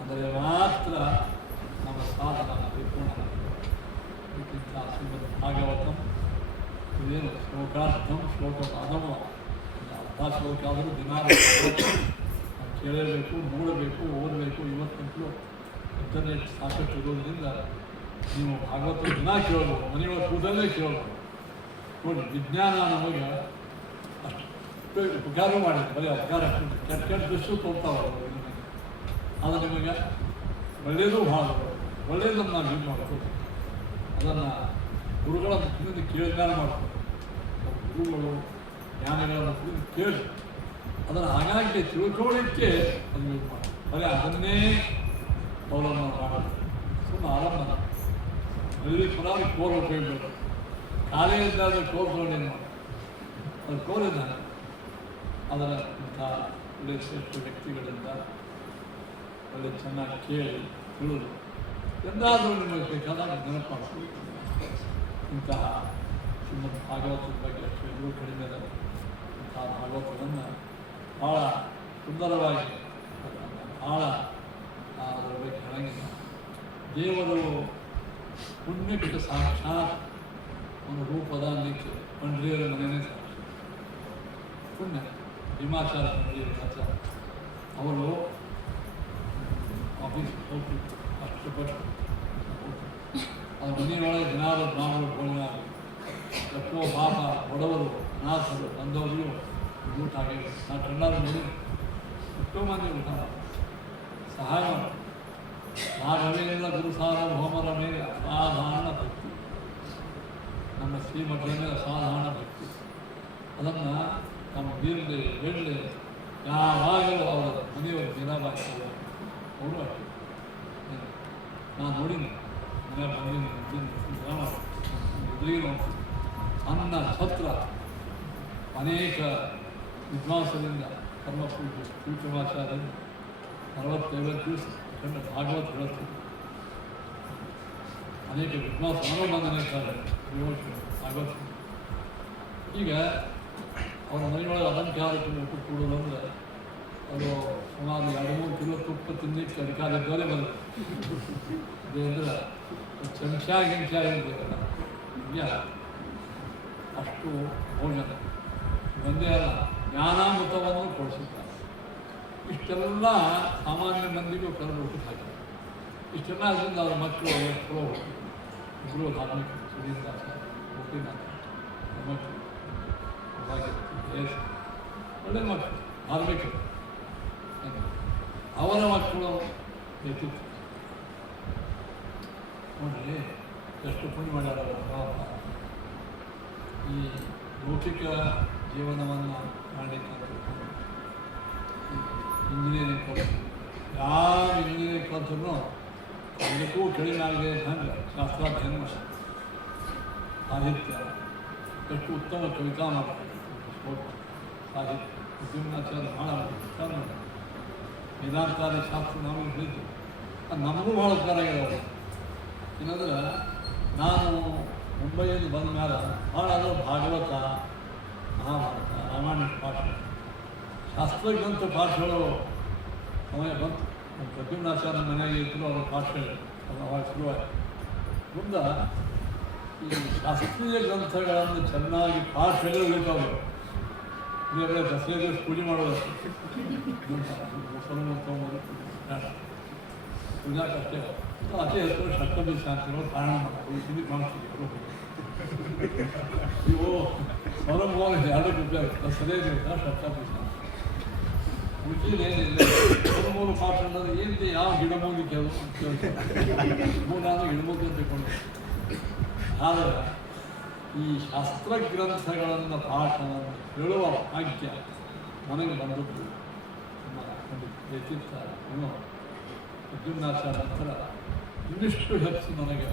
ಅಂದರೆ ಮಾತ್ರ ನಮ್ಮ ಸಾಧನ ಪರಿಪೂರ್ಣ ಇದಕ್ಕಿಂತ ಶ್ರೀಮದ್ ಭಾಗವತಂ ಇದೇನು ಶ್ಲೋಕಾರ್ಥಂ ಶ್ಲೋಕಪಾದಮ ಅರ್ಧ ಶ್ಲೋಕ ಆದರೂ ದಿನ ಕೇಳಬೇಕು ನೋಡಬೇಕು ಓದಬೇಕು. ಇವತ್ತಂತೂ ಇಂಟರ್ನೆಟ್ ಸಾಕಷ್ಟು ಇರೋದ್ರಿಂದ ನೀವು ಭಾಗವತ ದಿನ ಕೇಳಬಹುದು, ಮನೆಯೊಳಗೆ ಕೂದಲೇ ಕೇಳಬಹುದು. ನೋಡಿ ವಿಜ್ಞಾನ ನಮಗೆ ಅಷ್ಟು ಉಪಕಾರ ಮಾಡಿದೆ, ಬರೀ ಅಪಕಾರ ಕೆಟ್ಟ ಕೆಟ್ಟ ದೃಶ್ಯ ತೋರ್ತಾವೆ. ಅದು ನಿಮಗೆ ಒಳ್ಳೆಯದು ಭಾಳ ಒಳ್ಳೆಯದನ್ನು ನಾವು ಯೂಸ್ ಮಾಡ್ಬೋದು. ಅದನ್ನು ಗುರುಗಳ ಮುಖದಿಂದ ಕೇಳಿದಾಗ ಮಾಡ್ಬೋದು. ಗುರುಗಳು ಜ್ಞಾನಿಗಳನ್ನು ಕುರಿತು ಕೇಳಿ ಅದನ್ನು ಹಾಗಾಗಿ ತಿಳ್ಕೊಳ್ಳಿಕ್ಕೆ ಅದು ಯೂಸ್ ಮಾಡಿ, ಬರೀ ಅದನ್ನೇ ಅವಲಂಬನೆ ಮಾಡೋದು ಸುಮ್ಮನೆ ಆರಂಭ ಬೆಳ್ಳಿ ಪುರಾಣ ಕೋಲ್ ಉಪಯೋಗಿಸಬೇಕು. ಕಾಲೇಜಿಂದಾದ ಕೋಲ್ ತೊಗೊಂಡೇನು ಮಾಡಿ ಅದು ಕೋಲಿಂದ ಅದರ ಇಂಥ ಒಳ್ಳೆ ಶ್ರೇಷ್ಠ ವ್ಯಕ್ತಿಗಳಿಂದ ಒಳ್ಳೆ ಚೆನ್ನಾಗಿ ಕೇಳಿ ತಿಳಿದು ಎಂದಾದರೂ ನಿಮಗೆ ಬೇಕಾದಾಗ ನೆನಪು ಮಾಡಿಸ್ಬೇಕು. ಇಂತಹ ಶ್ರೀಮದ್ ಭಾಗವತದ ಬಗ್ಗೆ ಅಷ್ಟು ಎಲ್ಲರೂ ಕಡಿಮೆ ಅದ. ಇಂತಹ ಭಾಗವತವನ್ನು ಭಾಳ ಸುಂದರವಾಗಿ ಭಾಳ ಅದರ ಬಗ್ಗೆ ಹೇಳಂಗಿಲ್ಲ. ದೇವರು ಪುಣ್ಯಕ್ಕೆ ಸಾಕ್ಷಾತ್ ಒಂದು ರೂಪದ ಅನ್ನಿಕ್ಕೆ ಪಂಡ್ರಿಯರ ಮನೆಯೇ ಸಾಕ್ಷಿ. ಪುಣ್ಯ ಭೀಮಾಚಾರ ಪಂಡ್ರಿಯರ ಸಾಕ್ಷ ಅವರು ಆಫೀಸ್ ಹೋಗಿ ಕಷ್ಟಪಟ್ಟು ಅವ್ರ ಮನೆಯೊಳಗೆ ದಿನಾರು ಬ್ರಾಹ್ಮಣರು ಭೋಜನ ಎಷ್ಟೋ ಪಾಪ ಬಡವರು ಅನಾಥರು ಬಂದವರಿಗೂ ಊಟ ಆಗಿದೆ. ನಾನು ಕಣ್ಣಾರು ನೋಡಿ ಎಷ್ಟೋ ಮಂದಿ ಊಟ ಸಹಾಯ ಮಾಡಿ ರಾಘವೇಂದ್ರ ಗುರುಸಾರ್ವಭೌಮರ ಮೇಲೆ ಅಸಾಧಾರಣ ಭಕ್ತಿ, ನಮ್ಮ ಶ್ರೀಮಠದ ಮೇಲೆ ಅಸಾಧಾರಣ ಭಕ್ತಿ. ಅದನ್ನು ನಮ್ಮ ಬೀರಲಿ ಬೇಡಲಿ ಯಾವಾಗಲೂ ಅವರ ಮನೆಯವರು ದಿನಬಾಯಿಸ್ತಾರೆ. ಅವರು ಅಷ್ಟೇ ನಾನು ನೋಡಿನಿ, ಮನೆ ಬಂದಿನಿ ಎದುರಿಗೆ ಅನ್ನ ಛತ್ರ ಅನೇಕ ವಿದ್ವಾಂಸರಿಂದ ಕರ್ಮಪೂಜೆ ಪೂಜಮಾಚಾರ್ಯರು 40-50 ದಿವಸ ಕಂಡು ಭಾಗವತ್ ಹೇಳ್ತಾರೆ. ಅನೇಕ ವಿದ್ವಾಂಸ ಮನೋಬಂಧನೆ ಇರ್ತಾರೆ ಭಾಗವತ್. ಈಗ ಅವರ ಮನೆಯೊಳಗೆ ಅಲಂಕಾರಕ್ಕೆ ಊಟ ಕೂಡೋದಂದ್ರೆ ಅದು ಸುಮಾರು 2-3 ಕಿಲೋ ತುಪ್ಪ ತಿನ್ನಲಿಕ್ಕೆ ಅಧಿಕಾರ ಇದ್ದವರೇ ಬರುತ್ತೆ. ಅದೇಂದ್ರೆ ಚಮಚ ಗಿಂಚ ಇರಬೇಕಲ್ಲ, ನಿಜ ಅಷ್ಟು ಭೋಜನ ಒಂದೇ ಅಲ್ಲ ಜ್ಞಾನಾಮೃತವನ್ನು ಕೊಡಿಸುತ್ತಾರೆ. ಇಷ್ಟೆಲ್ಲ ಸಾಮಾನ್ಯ ಮಂದಿಗೂ ಕರೆದು ಊಟಕ್ಕೆ ಹಾಕಿದ್ದಾರೆ. ಇಷ್ಟೆಲ್ಲ ಅದರಿಂದ ಅವರ ಮಕ್ಕಳು ಎಷ್ಟೋ ಇಬ್ಬರು ಧಾರ್ಮಿಕ ಸುಧೀಂದಾಸ ಗೋಪಿನಾಥ ಮಕ್ಕಳು ಒಳ್ಳೆ ಮಕ್ಕಳು ಧಾರ್ಮಿಕರು. ಅವರ ಮಕ್ಕಳು ವ್ಯಕ್ತಿತ್ವ ನೋಡ್ರಿ ಎಷ್ಟು ಪುಣ್ಯ ಮಾಡ್ಯಾರ. ಈ ಲೌಕಿಕ ಜೀವನವನ್ನು ಮಾಡಲಿಕ್ಕೆ ಇಂಜಿನಿಯರಿಂಗ್ ಕಲಿತು ಯಾವ ಇಂಜಿನಿಯರಿಂಗ್ ಕಲಿತರೂ ಅದಕ್ಕೂ ಕೆಳಗಾಗಿದೆ ಹಂಗೆ ಶಾಸ್ತ್ರಾಧ್ಯಯನ ಮಾಡಿ ಸಾಹಿತ್ಯ ಎಷ್ಟು ಉತ್ತಮ ಕವಿತಾ ಮಾಡ್ತಾರೆ. ಸಾಹಿತ್ಯ ಉದ್ಯಮಾಚಾರ್ಯ ಭಾಳ ಮಾಡಿ ವೇದಾಂತಾದಿ ಶಾಸ್ತ್ರ ನಾವು ಹೇಳಿದ್ದು ಅದು ನಮಗೂ ಭಾಳ ಉಪಕಾರ ಆಗ್ಯಾವ. ಏನಂದ್ರೆ ನಾನು ಮುಂಬೈಯಲ್ಲಿ ಬಂದ ಮೇಲೆ ಭಾಳ ಅದು ಭಾಗವತ ಮಹಾಭಾರತ ರಾಮಾಯಣ ಪಾಠ ಶಾಸ್ತ್ರಗ್ರಂಥ ಪಾಠಗಳು ಸಮಯ ಬಂತು. ನಮ್ಮ ಪ್ರದ್ಯುಮ್ನಾಚಾರ್ಯ ಮನೆಗೆ ಇದ್ರು ಅವರ ಪಾಠಗಳು ಅವಾಗ ಶುರುವಾಯಿತು. ಮುಂದೆ ಈ ಶಾಸ್ತ್ರೀಯ ಗ್ರಂಥಗಳನ್ನು ಚೆನ್ನಾಗಿ ಪಾಠಗಳು ಉಳಿತಾವೆ. ಇಲ್ಲೇ ದಸರೆ ದಿವಸ ಪೂಜೆ ಮಾಡೋದು ಪೂಜಾ ಕಷ್ಟೇ ಅತಿ ಹೆಸರು ಷಟ್ಪದಿ ಶಾಂತಿಗಳು ಕಾರಣ ಮಾಡೋದು ಇಲ್ಲಿ ಕಾಣಿಸ್ತಿದ್ರು. ಇವು ಸ್ವರಭಾವ ಎರಡಕ್ಕೆ ಉಪಯೋಗ ದಸರೇ ದಿವಸ ಷಟ್ಪದಿ ಶಾಂತಿ ಉಳಿದೇನಿಲ್ಲ. ಸ್ವರಮೂಲ ಪಾಠ ಅಂದರೆ ಏನು ಯಾವ ಗಿಡಮೂಗಿ ಕೇಳ್ತಾರೆ ನಾನು ಗಿಡಮೂಗಿ ಅಂತ ತಿಳ್ಕೊಂಡು. ಆದರೆ ಈ ಶಾಸ್ತ್ರಗ್ರಂಥಗಳನ್ನು ಪಾಠವನ್ನು ಹೇಳುವ ಭಾಗ್ಯ ನನಗೆ ಬಂದದ್ದು ನಮ್ಮ ಒಂದು ವ್ಯಕ್ತಿತ್ವ ಏನೋ ಪ್ರದ್ಯುಮ್ನಾಚಾರ್ಯ ನಂತರ ಇನ್ನಿಷ್ಟು ಹೆಚ್ಚು ನನಗೆ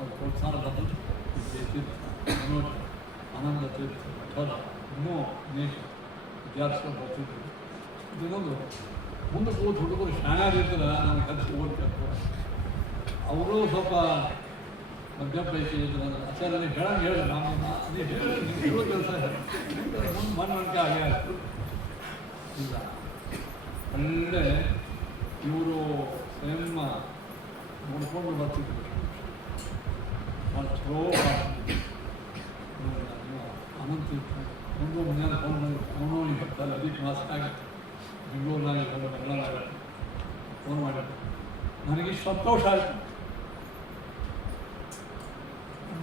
ಒಂದು ಪ್ರೋತ್ಸಾಹ ಬಂದದ್ದು ವ್ಯಕ್ತಿತ್ವ. ಆನಂದ ತೀರ್ಥ ಮಠದ ಇನ್ನೂ ಅನೇಕ ವಿದ್ಯಾರ್ಥಿಗಳು ಬರ್ತಿದ್ರು. ಇದನ್ನೊಂದು ಮುಂದೆ ಕೂತು ಹುಡುಗರು ಶಾಣ್ಯಾರಿದ್ರೆ ನಮಗೆ ಕಲಿಸಿ ಓದ್ಬೇಕು. ಅವರು ಸ್ವಲ್ಪ ಮಧ್ಯಪ್ರದೇಶ ಇದ್ರು ಅಂದ್ರೆ ಆಚಾರ್ಯ ಹೇಳಂಗೆ ಹೇಳಿ ನಾನು ಅದೇ ಹೇಳಿ ನೀವು ಹೇಳೋ ಕೆಲಸ ಮುಂದೆ ಮನವರಿಕೆ ಆಗೇ ಆಗ್ತದೆ. ಇಲ್ಲ ಒಳ್ಳೆ ಇವರು ಸ್ವಯಂ ನೋಡ್ಕೊಂಡು ಬರ್ತಿದ್ರು. ಭಾಳ ಚಲೋ ಅನಂತ ಒಂದು ಮನೆಯಲ್ಲಿ ಫೋನ್ ಮಾಡಿ ಅವನು ಬರ್ತಾರೆ. ಅದಕ್ಕೆ ಮಾಸ್ಕಾಗ ಬೆಂಗಳೂರಿನಾಗ ಬೆಂಗಳೂರಾಗ ಫೋನ್ ಮಾಡಿದ್ರು. ನನಗೆ ಸಂತೋಷ ಆಯಿತು.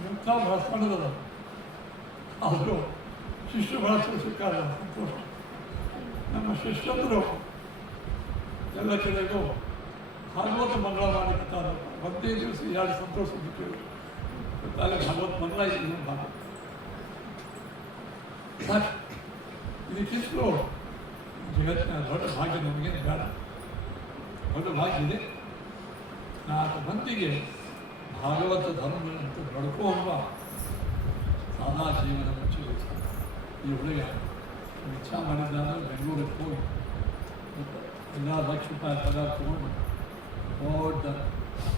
ಇಂಥ ಭಾಳ ಸಣ್ಣದದ ಆದರೂ ಶಿಷ್ಯ ಭಾಳ ಸಿಕ್ಕಾಗ ಸಂತೋಷ. ನಮ್ಮ ಶಿಷ್ಯಂದರು ಎಲ್ಲ ಕಡೆಗೂ ಭಾಗವತ ಮಂಗಳ ಮಾಡಲಿಕ್ಕಾದ 15 ದಿವಸ 2 ಸಂತೋಷ ಬಿಟ್ಟಿರು. ತಾಲೆ ಭಾಗವತ ಮಂಗಳ ಇದನ್ನು ಭಾಗವತ ಸಾಕು. ಇದಕ್ಕಿಂತಲೂ ಜಗತ್ತಿನ ದೊಡ್ಡ ಭಾಗ್ಯ ನಮಗೇನು ಬೇಡ. ದೊಡ್ಡ ಭಾಗ್ಯ ಇದೆ. 4 ಮಂದಿಗೆ ಭಾಗವತ ಧರ್ಮಗಳಂತ ನಡ್ಕೊಳ್ಳುವ ಸಾದಾ ಜೀವನ ಮುಚ್ಚಿ ಈ ಹುಡುಗ ಇಚ್ಛಾ ಮಾಡಿದ್ದಾದ್ರೆ ಬೆಂಗಳೂರಿಗೆ ಹೋಗಿ ಎಲ್ಲ ಲಕ್ಷ ರೂಪಾಯಿ ಪಗಾರ ತೊಗೊಂಡು ದೊಡ್ಡ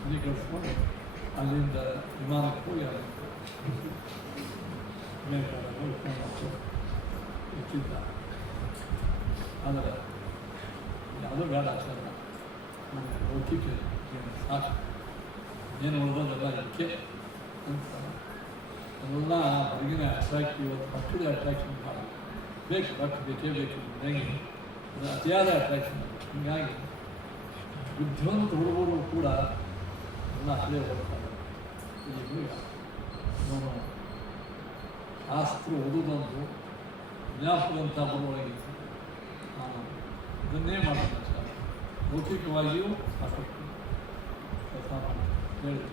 ಮನೆ ಕಳಿಸ್ಕೊಂಡು ಅಲ್ಲಿಂದ ವಿಮಾನಕ್ಕೆ ಹೋಗಿ ಇಟ್ಟಿದ್ದ. ಆದರೆ ಯಾವುದೋ ಬೇಡ ಆಚಾರ ನನಗೆ ಲೌಕಿಕ ಸಾಕು ಏನು ಉಳಿದೋದೆಲ್ಲ ಇದಕ್ಕೆ ಅಂತ ಅದೆಲ್ಲ ಹೊರಗಿನ ಅಟ್ರಾಕ್ಟಿವ್ ಇವತ್ತು ಮಕ್ಕಳಿಗೆ ಅಟ್ರಾಕ್ಷನ್ ಮಾಡಿ ಬೇಕು. ರೊಕ್ಕ ಬೇಕೇ ಬೇಕು. ಹೀಗಾಗಿ ಅದು ಅತಿಯಾದ ಅಟ್ರಾಕ್ಷನ್. ಹೀಗಾಗಿ ಬುದ್ಧಿವಂತ ಹುಡುಗರು ಕೂಡ ಎಲ್ಲ ಅಲ್ಲೇ ಹೋಗ್ತಾರೆ. ಈಗ ನಾನು ಶಾಸ್ತ್ರ ಓದೋದೊಂದು ವಿನ್ಯಾಸದಂಥ ಬರುವೊಳಗಿತ್ತು. ನಾನು ಇದನ್ನೇ ಮಾಡ್ತೀನಿ ಸರ್. ಲೌಕಿಕವಾಗಿಯೂ ಸಾಕಷ್ಟು ಕೆಲಸ ಮಾಡಿ ಹೇಳಿ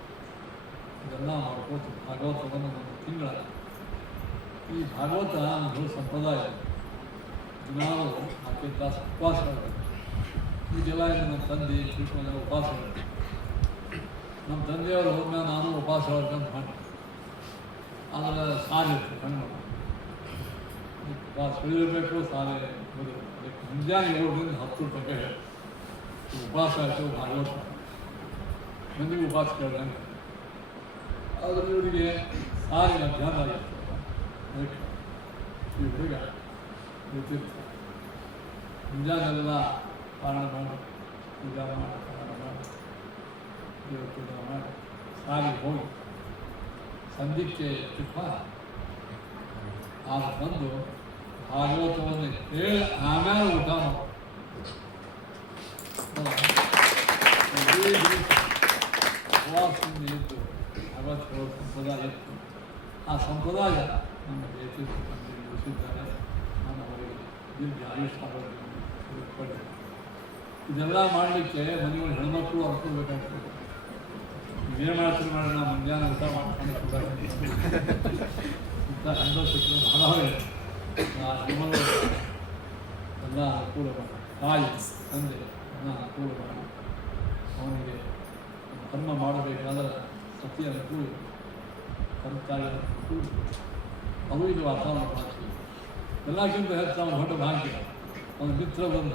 ಇದೆಲ್ಲ ಮಾಡ್ಕೋತು. ಭಾಗವತವನ್ನು ಒಂದು ತಿಂಗಳ ಈ ಭಾಗವತ ಒಂದು ಸಂಪ್ರದಾಯ. ದಿನಾಲು 4 ತಾಸು ಉಪವಾಸ ಮಾಡಬೇಕು. ಈಗೆಲ್ಲ ನಮ್ಮ ತಂದೆ ತಿಳ್ಕೊಂಡ ಉಪವಾಸ ಮಾಡಬೇಕು. ನಮ್ಮ ತಂದೆಯವರು ಹೋದ್ಮೇಲೆ ನಾನು ಉಪವಾಸ ಮಾಡ್ಕೊಂಡು ಮಾಡಿ ಆಮೇಲೆ ಸಾಲ ಇರ್ತದೆ ಕಣ್ಣು ಉಪವಾಸ ಬೆಳಿಬೇಕು. ಸಾಲ ಅದಕ್ಕೆ ಮುಂಜಾನೆ 7ರಿಂದ 10 ತನಕ ಹೇಳಿ ಉಪವಾಸ ಆಯಿತು. ಭಾಗವತ ಮಂದಿಗೆ ಉಪವಾಸ ಕೇಳಿದಂಗೆ ಆದರೆ ಇವರಿಗೆ ಸಾಲಿನ ಧ್ಯಾನ ಆಗಿರ್ತದೆ. ಅದಕ್ಕೆ ಈ ಹುಡುಗ ಗೊತ್ತಿರ್ತಾರೆ. ಮುಂಜಾನೆಲ್ಲ ಪಾರಣ ಮಾಡಿ ಪೂಜಾ ಮಾಡಿ ಪಾರಣ ಮಾಡಿ ದೇವ್ರ ಪೂಜೆ ಮಾಡಿ ಸಾಲಿಗೆ ಹೋಗಿ ಸಂಧಿಕ್ಕೆ ತುಪ್ಪ ಆಗ ಬಂದು ಭಾಗವತವನ್ನು ಹೇಳಿ ಆಮೇಲೆ ಊಟ ಮಾಡಿ ಉಪವಾಸದಿಂದ ಇತ್ತು. ಭಾಗವತ ಸಂಪ್ರದಾಯ ಇತ್ತು. ಆ ಸಂಪ್ರದಾಯ ನಮ್ಮ ದೇಶದ ಉಳಿಸಿದ್ದಾರೆ. ನಾನು ಅವರಿಗೆ ದೀರ್ಘ ಆಯುಷ್ ಆರೋಗ್ಯ. ಇದೆಲ್ಲ ಮಾಡಲಿಕ್ಕೆ ಮನೆಗಳು ಹೆಣ್ಮಕ್ಳು ಅನ್ಕೋಬೇಕಾಗ್ತದೆ. ನೀವೇನು ಮಾಡ್ತೀರಿ ಮಾಡಿ ನಾವು ಮಧ್ಯಾಹ್ನ ಊಟ ಮಾಡ್ಕೊಂಡು ಇಂಥ ಸಂತೋಷಕ್ಕೆ ಬಹಳ ಆ ಹೆಣ್ಮಗಳು ಎಲ್ಲ ಅನುಕೂಲ ಮಾಡಿ ತಾಯಿ ತಂದೆ ಎಲ್ಲ ಅನುಕೂಲ ಮಾಡಿ ಅವನಿಗೆ ಕರ್ಮ ಮಾಡಬೇಕಾದ್ರೆ ಸತಿ ಅನುಕೂಲ ಕರ್ತಾಯ ಅನುಕೂಲ ಅದು ಇದು ವಾತಾವರಣ ಮಾಡ್ತೀವಿ. ಎಲ್ಲಕ್ಕಿಂತ ಹೆಚ್ಚು ಅವನು ಹೊಟ್ಟು ಭಾಗ್ಯ. ಅವನ ಮಿತ್ರ ಬಂದ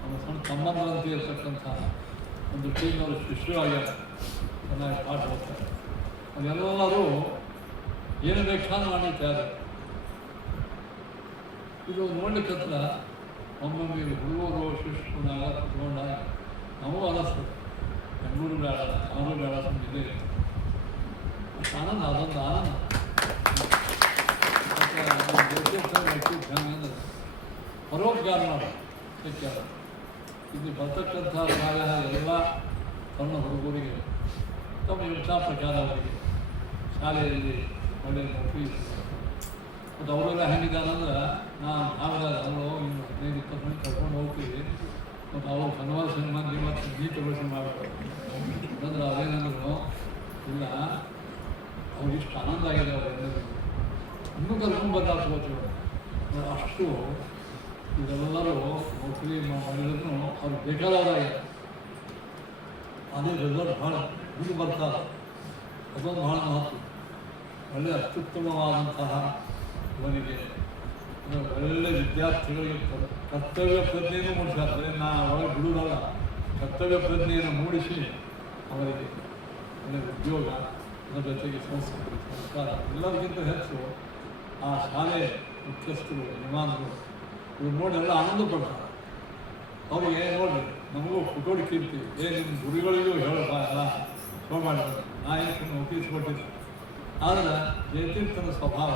ಅವನ ಸಣ್ಣ ತಮ್ಮಂದರಂತೆ ಇರ್ತಕ್ಕಂಥ ಒಂದು ಟೀಮ್ನವರು ಶಿಷ್ಯರಾಗ್ಯಾರ. ಚೆನ್ನಾಗಿ ಪಾಠ ಹೋಗ್ತಾರೆ. ಅದೆಲ್ಲರೂ ಏನು ಬೇಕಾದ್ರೂ ಮಾಡಿದ್ದಾರೆ. ಇದು ನೋಡ್ಲಿಕ್ಕಂತ ಒಮ್ಮೊಮ್ಮೆ ಹುಡುಗರು ಶಿಷ್ಯನಾಗ ಕುತ್ಕೊಂಡಾಗ ನಮಗೂ ಅನಿಸ್ತದೆ ಬೆಂಗಳೂರು ಬೇಡ ಅವರು ಬೇಡ ಇದೆ ಅಷ್ಟು ಆನಂದ. ಅದೊಂದು ಆನಂದ. ಅಂದರೆ ಪರೋಪಕಾರ ಮಾಡಿ ಸಿಕ್ಕಾರ. ಇಲ್ಲಿ ಬರ್ತಕ್ಕಂಥ ಪ್ರಾಯ ಎಲ್ಲ ಸಣ್ಣ ಹುಡುಗರಿಗೆ ತಮ್ಮ ಇಚ್ಛಾ ಪ್ರಕಾರ ಅವರಿಗೆ ಶಾಲೆಯಲ್ಲಿ ಒಳ್ಳೆಯ ನೌಕರಿ ಮತ್ತು ಅವರೆಲ್ಲ ಹೆಂಗಿದ್ದಾರಂದ್ರೆ ನಾವೆಲ್ಲ ಅವರು ಇನ್ನು 15-20 ಮಂದಿ ಕರ್ಕೊಂಡು ಹೋಗ್ತೀವಿ. ಮತ್ತು ಅವರು ಕನ್ವರ್ಷನ್ ಮಂದಿ ಮತ್ತು ಗೀತಗೊಳಿಸಿ ಮಾಡಬೇಕು ಅಂದ್ರೆ ಅವೇನಂದ್ರು ಇಲ್ಲ ಅವ್ರಿಗೆ ಇಷ್ಟು ಆನಂದ ಆಗಿದೆ. ಅವರೆಲ್ಲರಿಗೂ ಇನ್ನೂ ಕರ್ಕೊಂಡು ಬದಲಾಯಿಸ್ಕೋತೀವಿ. ಅಷ್ಟು ಇದೆಲ್ಲರೂ ನೌಕರಿ ಮಾಡಿದ್ರು ಅವ್ರು ಬೇಕಾದವರಾಗಿದೆ. ಅದೇ ರಿಸಲ್ಟ್ ಭಾಳ ಮುಂದೆ ಬರ್ತಾರೆ. ಅದೊಂದು ಭಾಳ ಮಹತ್ವ. ಒಳ್ಳೆಯ ಅತ್ಯುತ್ತಮವಾದಂತಹ ಇವನಿಗೆ ಒಳ್ಳೆ ವಿದ್ಯಾರ್ಥಿಗಳಿಗೆ ಕರ್ತವ್ಯ ಪ್ರಜ್ಞೆಯನ್ನು ಮೂಡಿಸ್ತಾರೆ. ಒಳಗೆ ಬಿಡುವುದಲ್ಲ, ಕರ್ತವ್ಯ ಪ್ರಜ್ಞೆಯನ್ನು ಮೂಡಿಸಿ ಅವರಿಗೆ ಒಳ್ಳೆ ಉದ್ಯೋಗ, ಅದರ ಜೊತೆಗೆ ಸಂಸ್ಕೃತಿ ಸಂಸ್ಕಾರ ಎಲ್ಲರಿಗಿಂತ ಹೆಚ್ಚು ಆ ಶಾಲೆ ಮುಖ್ಯಸ್ಥರು ಯಜಮಾನರು ಇವ್ರು ನೋಡಿ ಎಲ್ಲ ಆನಂದ ಪಡ್ತಾರೆ. ಅವರಿಗೆ ನೋಡಿರಿ, ನಮಗೂ ಕುಟೋಡಿಕೆ ಇರ್ತೀವಿ, ನಿಮ್ಮ ಗುರುಗಳಿಗೂ ಹೇಳಪ್ಪ ಎಲ್ಲ ಶೋ ಮಾಡಿದ್ರು, ನಾ ಏನು ಒಪ್ಪಿಸ್ಕೊಟ್ಟಿದ್ದೆ. ಆದರೆ ಜಯತೀರ್ಥನ ಸ್ವಭಾವ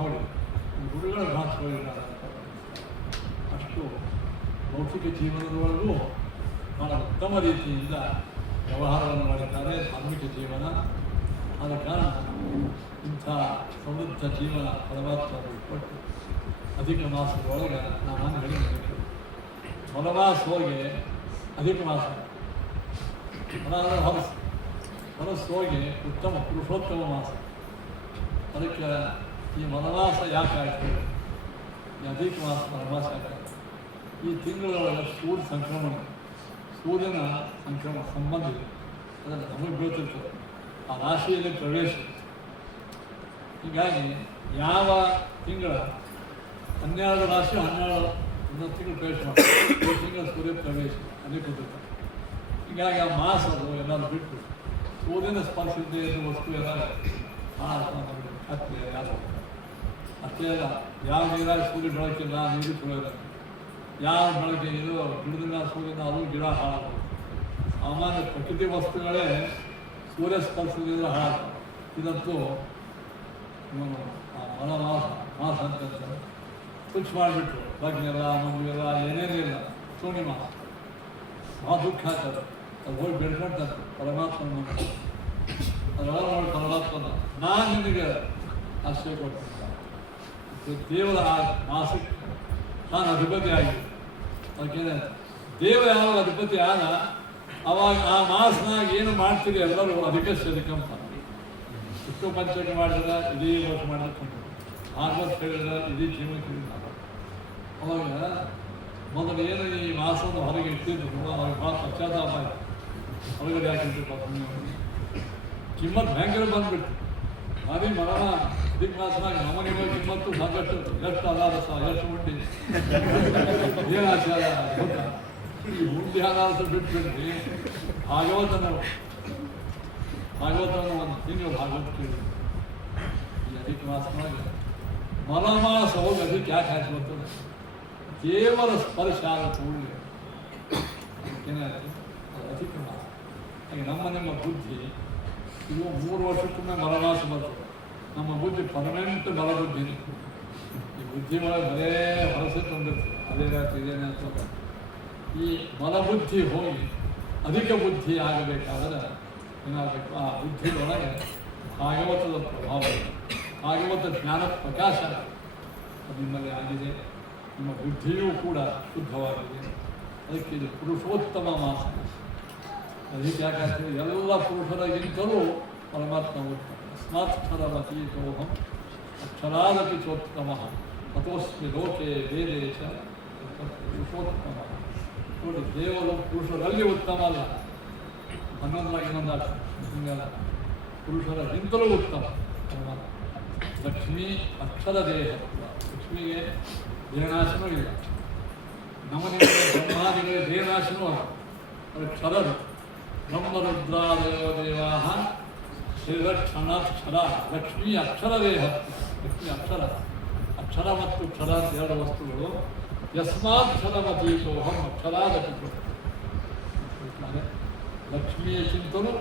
ನೋಡಿ ಗುರುಗಳ ಭಾಷೆಗಳಿದ್ದಾರೆ. ಅಷ್ಟು ಲೌಕಿಕ ಜೀವನದೊಳಗೂ ಬಹಳ ಉತ್ತಮ ರೀತಿಯಿಂದ ವ್ಯವಹಾರವನ್ನು ಮಾಡಿದ್ದಾರೆ. ಧಾರ್ಮಿಕ ಜೀವನ ಆದ ಕಾರಣ ಇಂಥ ಸಮೃದ್ಧ ಜೀವನ ಪರಮಾತ್ಮರು ಕೊಟ್ಟು ಅಧಿಕ ಮಾಸದೊಳಗೆ ನಾನು ಹೇಳಿರಬೇಕು. ವನವಾಸ ಹೋಗಿ ಅಧಿಕ ಮಾಸ ಹೊರಸು ಹೋಗಿ ಉತ್ತಮ ಪುರುಷೋತ್ತಮ ಮಾಸ. ಅದಕ್ಕೆ ಈ ವನವಾಸ ಯಾಕೆ ಆಯಿತು, ಈ ಅಧಿಕ ಮಾಸ ವನವಾಸ ಯಾಕೆ ಆಯಿತು? ಈ ತಿಂಗಳೊಳಗೆ ಸೂರ್ಯನ ಸಂಕ್ರಮಣ ಸಂಬಂಧ ಇದೆ, ಅದನ್ನು ನಮಗೆ ಬೀಳ್ತಿರ್ತದೆ, ಆ ರಾಶಿಯಲ್ಲಿ ಪ್ರವೇಶ. ಹೀಗಾಗಿ ಯಾವ ತಿಂಗಳ 12 ರಾಶಿ 11 ತಿಂಗಳು ಪ್ರವೇಶ ಮಾಡ್ತಾರೆ, ಈ ತಿಂಗಳ ಸೂರ್ಯ ಪ್ರವೇಶ ಅದೇ ಕೂತಿರ್ತಾರೆ. ಹೀಗಾಗಿ ಆ ಮಾಸ ಅದು ಎಲ್ಲರೂ ಬಿಟ್ಟು ಸೂರ್ಯನ ಸ್ಪರ್ಶಿದ್ದೇ ವಸ್ತು ಎಲ್ಲ ಹತ್ತಿರ ಯಾರು ಅಷ್ಟೇ ಅಲ್ಲ, ಯಾವ ನೀರಾಗಿ ಸೂರ್ಯ ಬೆಳಕಿಲ್ಲ ನೀರು ಸುಳಿಯೋಲ್ಲ, ಯಾವ ಬೆಳಗ್ಗೆ ಇದು ಗಿಡದಿಂದ ಸೂರ್ಯನ ಅದು ಗಿಡ ಹಾಳಾಗೋದು. ಸಾಮಾನ್ಯ ಪ್ರಕೃತಿ ವಸ್ತುಗಳೇ ಸೂರ್ಯ ಸ್ಪರ್ಶದಿಂದ ಹಾಳಾಗ್ತವೆ. ಇದಂತೂ ಮಾಸ ಅಂತ ಸ್ವಿಚ್ ಮಾಡಿಬಿಟ್ರು, ಲಗ್ನೆಲ್ಲ ಮಗುವೆಲ್ಲ ಏನೇನಿಲ್ಲ, ಸೋಣಿ ಮಾಸ ಭಾಳ ದುಃಖ ಆಗ್ತದೆ. ಅದು ಹೋಗಿ ಬೆಳ್ಕೊಂತಾರೆ ಪರಮಾತ್ಮನ ಅದೆಲ್ಲ ನೋಡಿ ಪರಮಾತ್ಮನ ನಾನು ನಿನಗೆ ಆಶ್ರಯ ಕೊಡ್ತೀನಿ. ದೇವರ ಆ ಮಾಸಕ್ಕೆ ನಾನು ಅಧಿಪತಿ ಆಗಿದೆ. ಅದಕ್ಕೆ ದೇವ ಯಾವಾಗ ಅಧಿಪತಿ ಆದ ಅವಾಗ ಆ ಮಾಸನಾಗ ಏನು ಮಾಡ್ತೀರಿ ಎಲ್ಲರೂ ಅಧಿಕ ಶರಿಕಂಪ. ವಿಷ್ಣು ಪಂಚಮಿ ಮಾಡಿದ್ರೆ ಇಡೀ ವರ್ಷ ಮಾಡಿದ್ರೆ, ಭಾಗವತ್ ಹೇಳಿದ್ರೆ ಇಡೀ ಜೀವನ ತಿಳಿದ. ಅವಾಗ ಮೊದಲು ಏನು ಈ ಮಾಸವನ್ನು ಹೊರಗೆ ಇಟ್ಟಿದ್ರು ಅವ್ರಿಗೆ ಭಾಳ ಪಶ್ಚಾತ್ತಾಪ ಆಯಿತು. ಹೊರಗಡೆ ಯಾಕಿರ್ಬೇಕು ಕಿಮ್ಮತ್ತು ಭಯಂಕರ ಬಂದ್ಬಿಟ್ಟು ಅದೇ ಮರಣ ದಿಕ್ ಮಾಸನಾಗ ನಮನಿಗೆ ಕಿಮ್ಮತ್ತು ಸಾಕಷ್ಟು ಎಷ್ಟು ಅದಾರಸ ಎಷ್ಟು ಉಂಡಿ ಏನು ಆಚಾರ ಗೊತ್ತಾ? ಈ ಉಂಡಿ ಅದಾರಸ ಬಿಟ್ಬಿಡ್ರಿ. ಭಾಗವತನ ಒಂದು ತಿಂಗಳು ಭಾಗವತ ಕೇಳಿ ಈ ಅಧಿಕ ಮಾಸನಾಗ ಮಲಮಾಸ ಹೋಗಿ ಅದಕ್ಕೆ ಯಾಕೆ ಹಾಕಿ ಬರ್ತದೆ? ದೇವರ ಸ್ಪರ್ಶ ಆದ ಕೂಡಲೇ ಏನಾಯ್ತು ಅದು ಅಧಿಕ ಮಾಸ. ಹಾಗೆ ನಿಮ್ಮ ಬುದ್ಧಿ ಇವು 3 ವರ್ಷಕ್ಕೊಮ್ಮೆ ಮಲಮಾಸ ಬರ್ತದೆ. ನಮ್ಮ ಬುದ್ಧಿ ಪರ್ಮನೆಂಟ್ ಬಲಬುದ್ಧಿ. ಈ ಬುದ್ಧಿ ಒಳಗೆ ಬರೇ ಹೊರಸೆ ತಂದಿರ್ತದೆ, ಅದೇ ರಾತ್ರಿ ಇದೇನೆ ಅಂತ. ಈ ಬಲಬುದ್ಧಿ ಹೋಗಿ ಅಧಿಕ ಬುದ್ಧಿ ಆಗಬೇಕಾದ್ರೆ ಏನಾಗಬೇಕು? ಆ ಬುದ್ಧಿಯೊಳಗೆ ಭಾಗವತದ ಪ್ರಭಾವ, ಭಾಗವತ ಜ್ಞಾನ ಪ್ರಕಾಶ ಅದು ನಿಮ್ಮಲ್ಲಿ ಆಗಿದೆ. ನಿಮ್ಮ ಬುದ್ಧಿಯೂ ಕೂಡ ಶುದ್ಧವಾಗಿದೆ. ಅದಕ್ಕೆ ಇದು ಪುರುಷೋತ್ತಮ ಮಾಸ. ಅದಕ್ಕೆ ಯಾಕಂದರೆ ಎಲ್ಲ ಪುರುಷರಿಗಿಂತಲೂ ಪರಮಾತ್ಮ ಉತ್ತಮ. ಸ್ಮಾತ್ಕ್ಷರಮತೀತೋಹಂ ಅಕ್ಷರಾದಪಿ ಚೋತ್ತಮ ತಥೋಸ್ಮಿ ಲೋಕೆ ವೇದೇ ಚ ಪುರುಷೋತ್ತಮ. ನೋಡಿ, ದೇವರು ಪುರುಷರಲ್ಲಿ ಉತ್ತಮ ಅಲ್ಲ, 11ರಾಗ ಇನ್ನೊಂದು ಹಿಂಗಲ್ಲ, ಪುರುಷರಿಗಿಂತಲೂ ಉತ್ತಮ ಪರಮಾತ್ಮ. ಲಕ್ಷ್ಮೀ ಅಕ್ಷರ ದೇಹ, ಲಕ್ಷ್ಮಿಗೆ ದೇಹನಾಶನೂ ಇಲ್ಲ. ನಮ್ಮನೆ ಬ್ರಹ್ಮಾದಿಗಳಿಗೆ ದೇಹನಾಶನೂ ಅಲ್ಲ, ಅದು ಕ್ಷರರು. ಬ್ರಹ್ಮರುದ್ರಾದಯೋ ದೇವಾ ಶ್ರೀರಕ್ಷಣಾಕ್ಷರ. ಲಕ್ಷ್ಮೀ ಅಕ್ಷರ ದೇಹ, ಲಕ್ಷ್ಮೀ ಅಕ್ಷರ. ಅಕ್ಷರ ಮತ್ತು ಕ್ಷರ ಎರಡು ವಸ್ತುಗಳು. ಯಸ್ಮಾಕ್ಷರಮತೀತೋಹಂ ಅಕ್ಷರಾದಪಿ. ಲಕ್ಷ್ಮಿಯ ಚಿಂತನು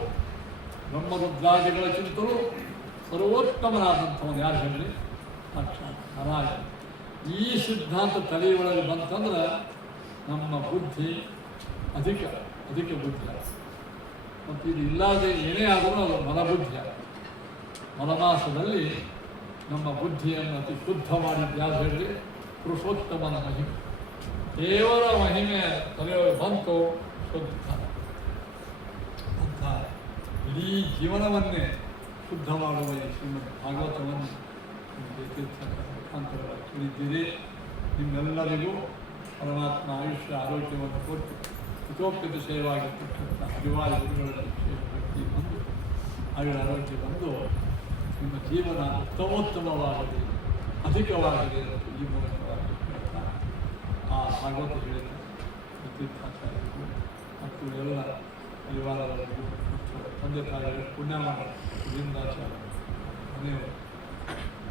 ಬ್ರಹ್ಮರುದ್ರಾದಿಗಳ ಚಿಂತನು ಸರ್ವೋತ್ತಮನಾದಂಥವನು ಯಾರು ಹೇಳಿ? ಸಾಕ್ಷಾತ್ ನಾರಾಯಣ. ಈ ಸಿದ್ಧಾಂತ ತಲೆಯೊಳಗೆ ಬಂತಂದ್ರೆ ನಮ್ಮ ಬುದ್ಧಿ ಅಧಿಕ ಬುದ್ಧಿ. ಮತ್ತು ಇದು ಇಲ್ಲದೆ ಏನೇ ಆದರೂ ಅದು ಮಲಬುದ್ಧಿ. ಮಲಮಾಸದಲ್ಲಿ ನಮ್ಮ ಬುದ್ಧಿಯನ್ನು ಅತಿ ಶುದ್ಧ ಮಾಡಿದ್ದು ಯಾರು ಹೇಳಿ? ಪುರುಷೋತ್ತಮನ ಮಹಿಮೆ. ದೇವರ ಮಹಿಮೆ ತಲೆಯೊಳಗೆ ಬಂತು, ಶುದ್ಧ ಅಂತ ಇಡೀ ಜೀವನವನ್ನೇ ಶುದ್ಧ ಮಾಡುವ ಈ ಶ್ರೀಮದ್ ಭಾಗವತವನ್ನು ಮುಖಾಂತರವಾಗಿ ತಿಳಿದಿದ್ದೀರಿ. ನಿಮ್ಮೆಲ್ಲರಿಗೂ ಪರಮಾತ್ಮ ಆಯುಷ್ಯ ಆರೋಗ್ಯವನ್ನು ಕೊಟ್ಟು ಹಿತೋಪಯುಕ್ತವಾಗಿರ್ತಕ್ಕಂಥ ಅಭಿವಾದ ಗುರುಗಳಲ್ಲಿ ಶಕ್ತಿ ಬಂದು ಆಯುರ ಆರೋಗ್ಯ ಬಂದು ನಿಮ್ಮ ಜೀವನ ಉತ್ತಮೋತ್ತಮವಾಗಲಿ. ಅಧಿಕವಾಗಿದೆ ಅಂತ ಈ ಮೂಲಕವಾಗಿ ಹೇಳ್ತಾ ಆ ಭಾಗವತ ಹೇಳಿದ ತೀರ್ಥಾಚಾರ್ಯರಿಗೂ ಮತ್ತು ಎಲ್ಲ ಪರಿವಾರದವರಿಗೂ ಮತ್ತು ತಂದೆ ತಾಯಿಗಳು ಪುಣ್ಯ ಮಾಡಿ ಗೋವಿಂದಾಚಾರ್ಯ ಮನೆಯವರು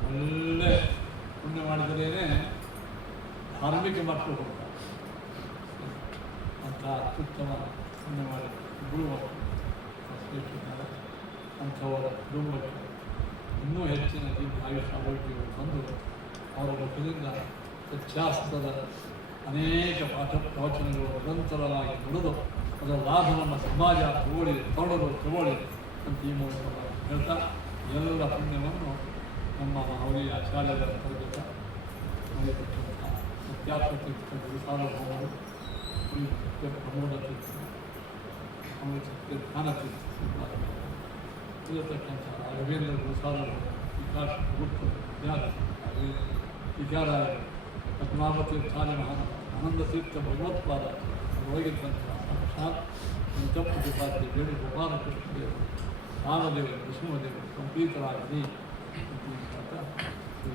ಒಳ್ಳೆ ಪುಣ್ಯ ಮಾಡಿದರೇನೆ ಧಾರ್ಮಿಕ ಮಕ್ಕಳು ಹೋಗ್ತಾರೆ ಅಂತ ಅತ್ಯುತ್ತಮ ಪುಣ್ಯ ಮಾಡಿ ಗುರುವರು ಶ್ರೇಷ್ಠಿದ್ದಾರೆ ಅಂಥವರ ಕುಟುಂಬಕ್ಕೆ ಇನ್ನೂ ಹೆಚ್ಚಿನ ಆಯುಷ ಆರೋಗ್ಯಗಳು ತಂದು ಅವರ ಮುಖದಿಂದ ಸತ್ಯಾಸ್ತ್ರದ ಅನೇಕ ಪಾಠ ಪ್ರವಚನಗಳು ನಿರಂತರವಾಗಿ ನುಡಿದು ಅದರ ಲಾಭ ನಮ್ಮ ಸಮಾಜ ತಗೊಳ್ಳಿ ಅಂತ ಈ ಮೂಲಕವಾಗಿ ಹೇಳ್ತಾ ಎಲ್ಲ ಪುಣ್ಯವನ್ನು ನಮ್ಮ ಮಹನೀಯ ಆಚಾರ್ಯರ ತರಬೇತ ಮಾಡಿರ್ತಕ್ಕಂಥ ಸತ್ಯಾತ್ಮ ತೀರ್ಥ ಗುರುಸಾರ್ವಭೌಮರು ಶ್ರೀ ಸತ್ಯ ಪ್ರಮೋದ ತೀರ್ಥ ಆಮೇಲೆ ಸತ್ಯ ಜ್ಞಾನ ತೀರ್ಥ ಇರತಕ್ಕಂಥ ರವೀಂದ್ರ ಗುರುಸಾರ್ವಭೌಮ ವಿಕಾಸ ಗುರುತ್ವ ವಿದ್ಯಾರ್ಥಿ ವಿಚಾರಾಯ ಪದ್ಮಾವ ತೀರ್ಥಾನಿ ಆನಂದ ತೀರ್ಥ ಭಗವತ್ಪಾದ ಒಳಗಿದ್ದಂಥ ಸಾಕ್ಷಾತ್ ಪ್ರತಿಪಾದ್ಯ ವೇಣುಗೋಪಾಲಕೃಷ್ಣದೇವರು ರಾಮದೇವರು ನೃಸಿಂಹದೇವರು ಸಂಪೀತರಾಗಿ ಶ್ರೀ